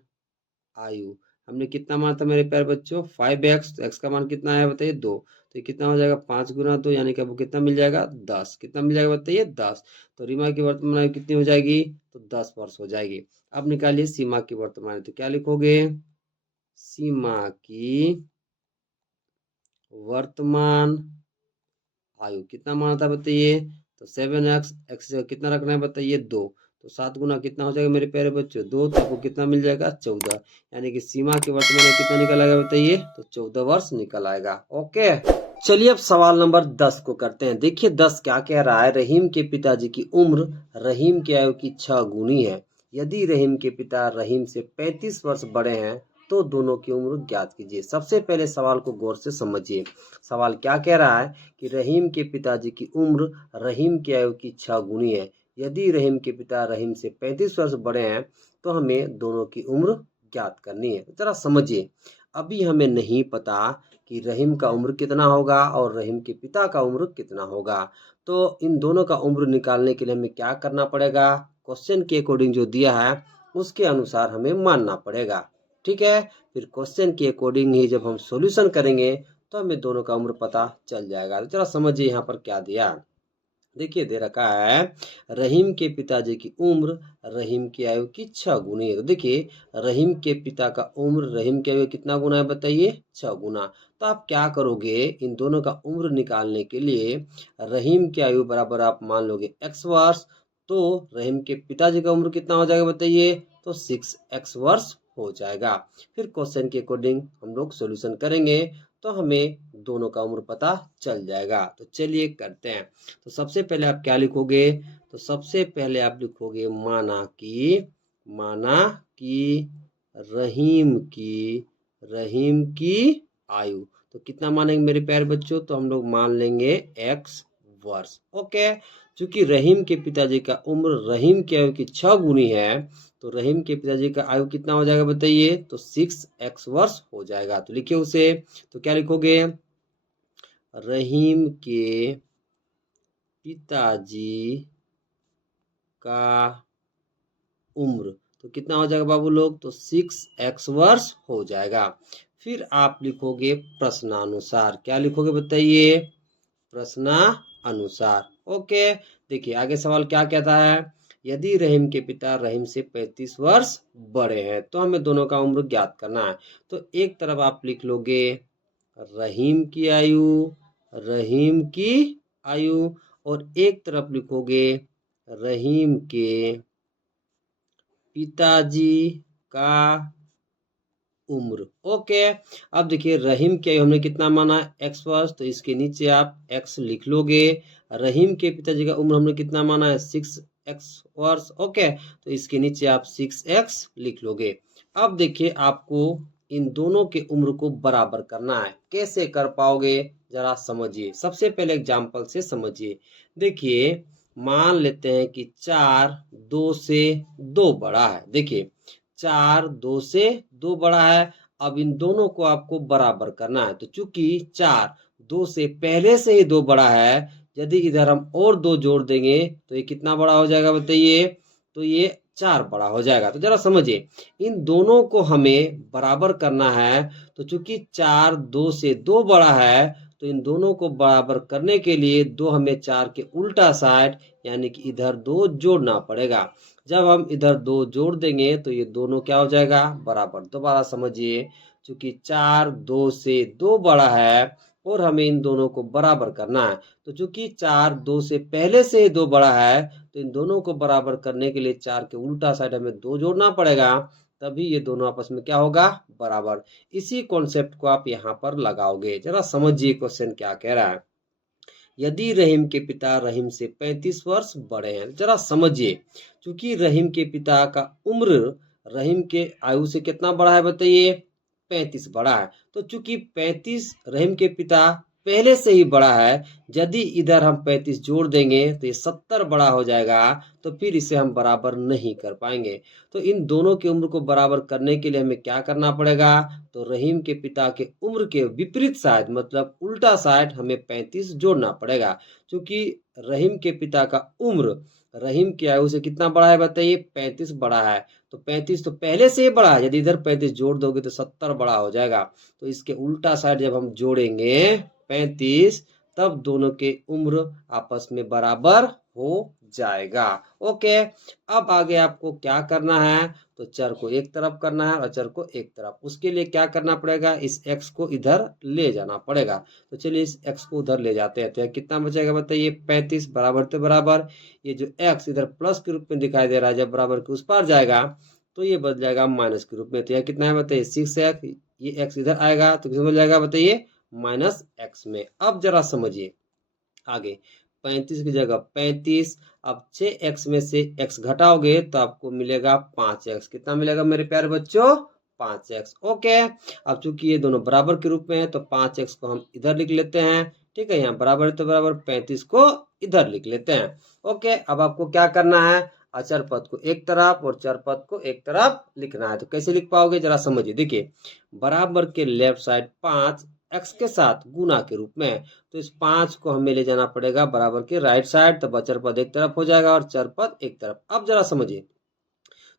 आयु हमने कितना माना था मेरे प्यारे बच्चों 5x। तो x का मान कितना है बताइए 2। तो ये कितना हो जाएगा 5 गुना 2 यानी कि आपको कितना मिल जाएगा 10। कितना मिल जाएगा बताइए 10। तो रीमा की वर्तमान आयु कितनी हो जाएगी तो 10 वर्ष हो जाएगी। अब निकालिए सीमा की वर्तमान आयु। तो क्या लिखोगे सीमा की वर्तमान आयु कितना माना था बताइए तो 7x। x कितना रखना है बताइए 2। तो 7 गुना कितना हो जाएगा मेरे प्यारे बच्चों 2। तो आपको कितना मिल जाएगा 14। यानी कि सीमा की वर्तमान आयु कितना निकल आएगा बताइए तो 14 वर्ष निकल आएगा। ओके, चलिए अब सवाल नंबर 10 को करते हैं। देखिए 10 क्या कह रहा है, रहीम के पिताजी की उम्र रहीम की आयु की 6 गुनी है। यदि रहीम के पिता रहीम से 35 वर्ष बड़े हैं तो दोनों की उम्र ज्ञात कीजिए। सबसे पहले सवाल को गौर से समझिए। सवाल क्या कह रहा है कि रहीम के पिताजी की उम्र रहीम की आयु की 6 गुनी है। यदि रहीम के पिता रहीम से 35 वर्ष बड़े हैं तो हमें दोनों की उम्र ज्ञात करनी है। जरा समझिए, अभी हमें नहीं पता कि रहीम का उम्र कितना होगा और रहीम के पिता का उम्र कितना होगा। तो इन दोनों का उम्र निकालने के लिए हमें क्या करना पड़ेगा, क्वेश्चन के अकॉर्डिंग जो दिया है उसके अनुसार हमें मानना पड़ेगा। ठीक है, फिर क्वेश्चन के अकॉर्डिंग ही जब हम सॉल्यूशन करेंगे तो हमें दोनों का उम्र पता चल जाएगा। तो जरा समझिए यहाँ पर क्या दिया। देखिए दे रखा है रहीम के पिताजी की उम्र रहीम की आयु की 6 गुनी है। तो देखिए रहीम के पिता का उम्र रहीम की आयु कितना गुना है बताइए 6 गुना। तो आप क्या करोगे, इन दोनों का उम्र निकालने के लिए रहीम की आयु बराबर आप मान लोगे x वर्ष। तो रहीम के पिताजी का उम्र कितना हो जाएगा बताइए तो 6x वर्ष हो जाएगा। फिर क्वेश्चन के अकॉर्डिंग हम लोग सोल्यूशन करेंगे तो हमें दोनों का उम्र पता चल जाएगा। तो चलिए करते हैं। तो सबसे पहले आप क्या लिखोगे, तो सबसे पहले आप लिखोगे माना कि रहीम की आयु। तो कितना मानेंगे मेरे प्यारे बच्चों, तो हम लोग मान लेंगे x वर्ष। ओके, चूंकि रहीम के पिताजी का उम्र रहीम की आयु की 6 गुनी है तो रहीम के पिताजी का आयु कितना हो जाएगा बताइए तो 6x वर्ष हो जाएगा। तो लिखिए उसे। तो क्या लिखोगे, रहीम के पिताजी का उम्र तो कितना हो जाएगा बाबू लोग तो 6x वर्ष हो जाएगा। फिर आप लिखोगे प्रश्नानुसार। क्या लिखोगे बताइए प्रश्नानुसार। ओके, देखिए आगे सवाल क्या कहता है, यदि रहीम के पिता रहीम से 35 वर्ष बड़े हैं तो हमें दोनों का उम्र ज्ञात करना है। तो एक तरफ आप लिख लोगे रहीम की आयु और एक तरफ लिखोगे रहीम के पिताजी का उम्र। ओके, अब देखिए रहीम की आयु हमने कितना माना x वर्ष, तो इसके नीचे आप x लिख लोगे। रहीम के पिताजी का उम्र हमने कितना माना है 6x वर्ष। ओके, तो इसके नीचे आप 6x लिख लोगे। अब देखिए आपको इन दोनों के उम्र को बराबर करना है। कैसे कर पाओगे जरा समझिए। सबसे पहले एग्जाम्पल से समझिए। देखिए मान लेते हैं कि 4 2 से 2 बड़ा है। देखिए 4 2 से 2 बड़ा है। अब इन दोनों को आपको बराबर करना है। तो चूंकि 4 2 से पहले से ही 2 बड़ा है, यदि इधर हम और 2 जोड़ देंगे तो ये कितना बड़ा हो जाएगा बताइए तो ये 4 बड़ा हो जाएगा। तो जरा समझिए इन दोनों को हमें बराबर करना है। तो चूंकि 4 2 से 2 बड़ा है तो इन दोनों को बराबर करने के लिए 2 हमें 4 के उल्टा साइड यानी कि इधर 2 जोड़ना पड़ेगा। जब हम इधर 2 जोड़ देंगे तो ये दोनों क्या हो जाएगा बराबर। दोबारा समझिए, चूंकि 4 2 से 2 बड़ा है और हमें इन दोनों को बराबर करना है। तो चूंकि 4 2 से पहले से ही 2 बड़ा है तो इन दोनों को बराबर करने के लिए 4 के उल्टा साइड हमें 2 जोड़ना पड़ेगा, तभी ये दोनों आपस में क्या होगा बराबर। इसी कॉन्सेप्ट को आप यहाँ पर लगाओगे। जरा समझिए क्वेश्चन क्या कह रहा है। यदि रहीम के पिता रहीम से 35 वर्ष बड़े हैं। जरा समझिए, क्योंकि रहीम के पिता का उम्र रहीम के आयु से कितना बड़ा है बताइए? 35 बड़ा है। तो चूंकि 35 रहीम के पिता पहले से ही बड़ा है, यदि इधर हम 35 जोड़ देंगे तो ये 70 बड़ा हो जाएगा, तो फिर इसे हम बराबर नहीं कर पाएंगे। तो इन दोनों की उम्र को बराबर करने के लिए हमें क्या करना पड़ेगा? तो रहीम के पिता के उम्र के विपरीत साइड मतलब उल्टा साइड हमें 35 जोड़ना पड़ेगा, क्योंकि रहीम के पिता का उम्र रहीम की आयु से कितना बड़ा है बताइए? 35 बड़ा है। तो 35 तो पहले से ही बड़ा है, यदि इधर 35 जोड़ दोगे तो 70 बड़ा हो जाएगा। तो इसके उल्टा साइड जब हम जोड़ेंगे 35, तब दोनों के उम्र आपस में बराबर हो जाएगा। ओके, अब आगे आपको क्या करना है? तो चर को एक तरफ करना है और अचर को एक तरफ। उसके लिए क्या करना पड़ेगा? इस x को इधर ले जाना पड़ेगा। तो चलिए इस x को उधर ले जाते हैं, तो कितना बचेगा बताइए? 35 बराबर तो बराबर, ये जो x इधर प्लस के रूप में दिखाई दे रहा है, जब बराबर के उस पार जाएगा तो ये बदल जाएगा माइनस के रूप में। तो यह कितना है बताइए? 6x। ये x इधर आएगा तो कितना बदल जाएगा बताइए? माइनस x में। अब जरा समझिए आगे, 35 की जगह 35, अब 6x में से x घटाओगे तो आपको मिलेगा 5x। कितना मिलेगा मेरे प्यारे बच्चों? 5x। ओके, अब चूंकि ये दोनों बराबर के रूप में है तो 5x को हम इधर लिख लेते हैं। ठीक है, यहाँ बराबर है तो बराबर, 35 को इधर लिख लेते हैं। ओके, अब आपको क्या करना है? अचर पद को एक तरफ और चर पद को एक तरफ लिखना है। तो कैसे लिख पाओगे जरा समझिए। देखिए, बराबर के लेफ्ट साइड 5 x के साथ गुना के रूप में, तो इस 5 को हमें ले जाना पड़ेगा बराबर के राइट साइड, तो अचर पद एक तरफ हो जाएगा और चर पद एक तरफ। अब जरा समझिए,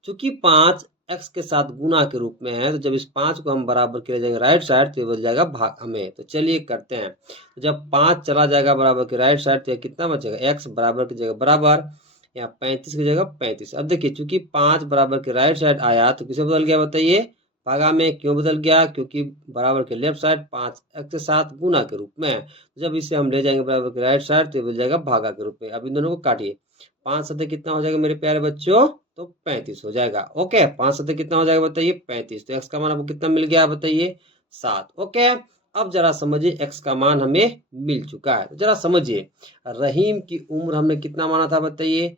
चूंकि 5 x के साथ गुना के रूप में है, तो जब इस 5 को हम बराबर के ले जाएंगे राइट साइड तो ये बच जाएगा भाग हमें। तो चलिए करते हैं। तो जब 5 चला जाएगा बराबर के राइट साइड तो ये कितना बचेगा? x बराबर की जगह बराबर, यहाँ 35 की जगह 35। अब देखिए, चूंकि 5 बराबर के राइट साइड आया तो किसे बदल गया बताइए? भागा में। क्यों बदल गया? क्योंकि बराबर के लेफ्ट साइड 5 x के साथ गुना के रूप में है। तो जब इसे हम ले जाएंगे बराबर के राइट साइड तो ये बदल जाएगा भागा के रूप में। अब इन दोनों को काटिए, 5 सतह कितना हो जाएगा मेरे प्यारे बच्चों? तो 35 हो जाएगा। ओके, 5 सतह कितना हो जाएगा बताइए? 35। तो x का मान आपको कितना मिल गया बताइए? 7। ओके, अब जरा समझिए, x का मान हमें मिल चुका है। तो जरा समझिए, रहीम की उम्र हमने कितना माना था बताइए?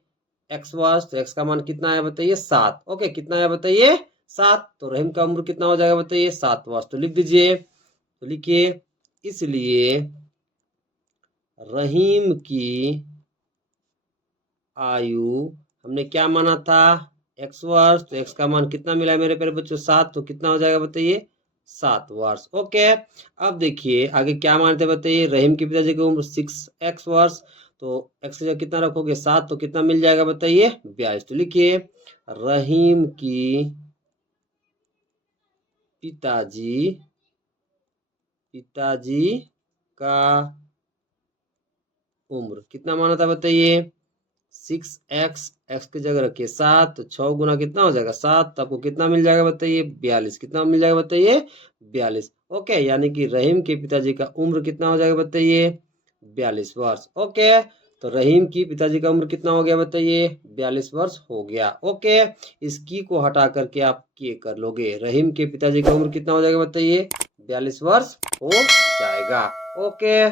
x वर्ष। तो x का मान कितना है बताइए? 7। ओके, कितना है बताइए? 7। तो रहीम का उम्र कितना हो जाएगा बताइए? 7 वर्ष। तो लिख दीजिए। तो लिखिए, इसलिए रहीम की आयु हमने क्या माना था? x वर्ष। तो x का मान कितना मिला है मेरे प्यारे बच्चों? 7। तो कितना हो जाएगा बताइए? 7 वर्ष। ओके, अब देखिए आगे क्या मानते बताइए? रहीम के पिताजी की उम्र 6x वर्ष। तो x की जगह कितना रखोगे? 7। तो कितना मिल जाएगा बताइए? 42। तो लिखिए, रहीम की पिताजी का उम्र कितना माना था बताइए? 6x। x की जगह रखिए 7, तो 6 गुना कितना हो जाएगा? 7। तो आपको कितना मिल जाएगा बताइए? 42। कितना मिल जाएगा बताइए? 42। ओके, यानी कि रहीम के पिताजी का उम्र कितना हो जाएगा बताइए? 42 वर्ष। ओके, तो रहीम की पिताजी का उम्र कितना हो गया बताइए? 42 वर्ष हो गया। ओके, इस की को हटा करके आप के कर लोगे, रहीम के पिताजी का उम्र कितना हो जाएगा बताइए? 42 वर्ष हो जाएगा। ओके।